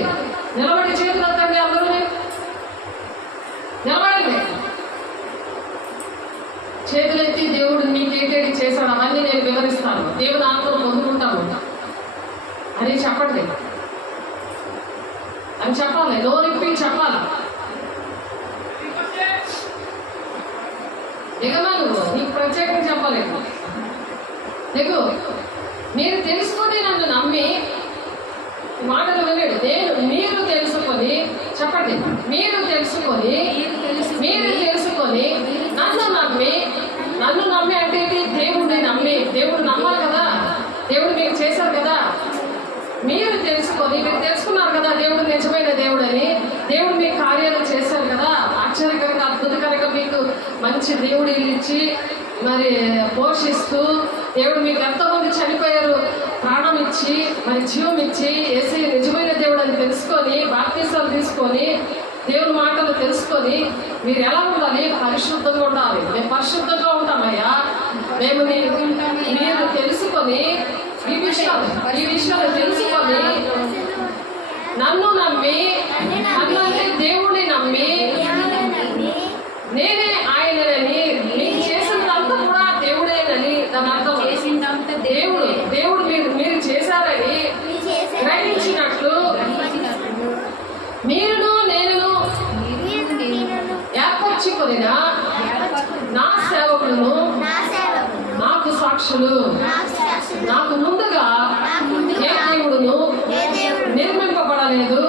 నిలబడి చేతులెత్తండి, అందరూ నిలబడండి. చేతులెత్తి దేవుడు మీకేటేటి చేశాడు అవన్నీ నేను వివరిస్తాను, దేవుని ఆత్మను పొందుకుంటాను అని చెప్పండి. అని చెప్పాలి, నోరిప్పి చెప్పాలి. దిగమా నువ్వు, నీకు ప్రత్యేకంగా చెప్పాలి. దిగు. మీరు తెలుసుకొని నన్ను నమ్మి, మాటలు వినడు. మీరు తెలుసుకొని చెప్పండి, మీరు తెలుసుకొని నన్ను నమ్మి అంటే దేవుడిని నమ్మి, దేవుడు నమ్మాలి కదా, దేవుడు మీకు చేశారు కదా. మీరు తెలుసుకున్నారు కదా దేవుడు నిజమైన దేవుడు అని, దేవుడు మీకు కార్యాలు చేశారు కదా, ఆశ్చర్యకరంగా అద్భుతకరంగా మీకు మంచి దేవుడు ఇచ్చి మరి పోషిస్తూ, దేవుడు మీకు ఎంతోమంది చనిపోయారు ప్రాణం ఇచ్చి, మరి జీవం ఇచ్చి, యేసయ్య నిజమైన దేవుడు అని తెలుసుకొని బాప్తిసాలు తీసుకొని దేవుని మాటలు తెలుసుకొని మీరు ఎలా ఉండాలి? పరిశుద్ధంగా ఉండాలి. మేము పరిశుద్ధంగా ఉంటామయ్యా, మేము మీరు తెలుసుకొని ఈ విషయాలు తెలుసుకొని నన్ను నమ్మి, నన్ను అంటే దేవుడిని నమ్మి, నేనే ఆయనని, మీకు చేసినంత కూడా దేవుడేనని దాని అర్థం. దేవుడు మీరు చేశారని గ్రహించినట్లు మీరును నేను ఏర్పరచుకొనిన నా సేవకులను నాకు సాక్షులు. నాకు ముందుగా ఏ దేవుడును నిర్మింపబడలేదు,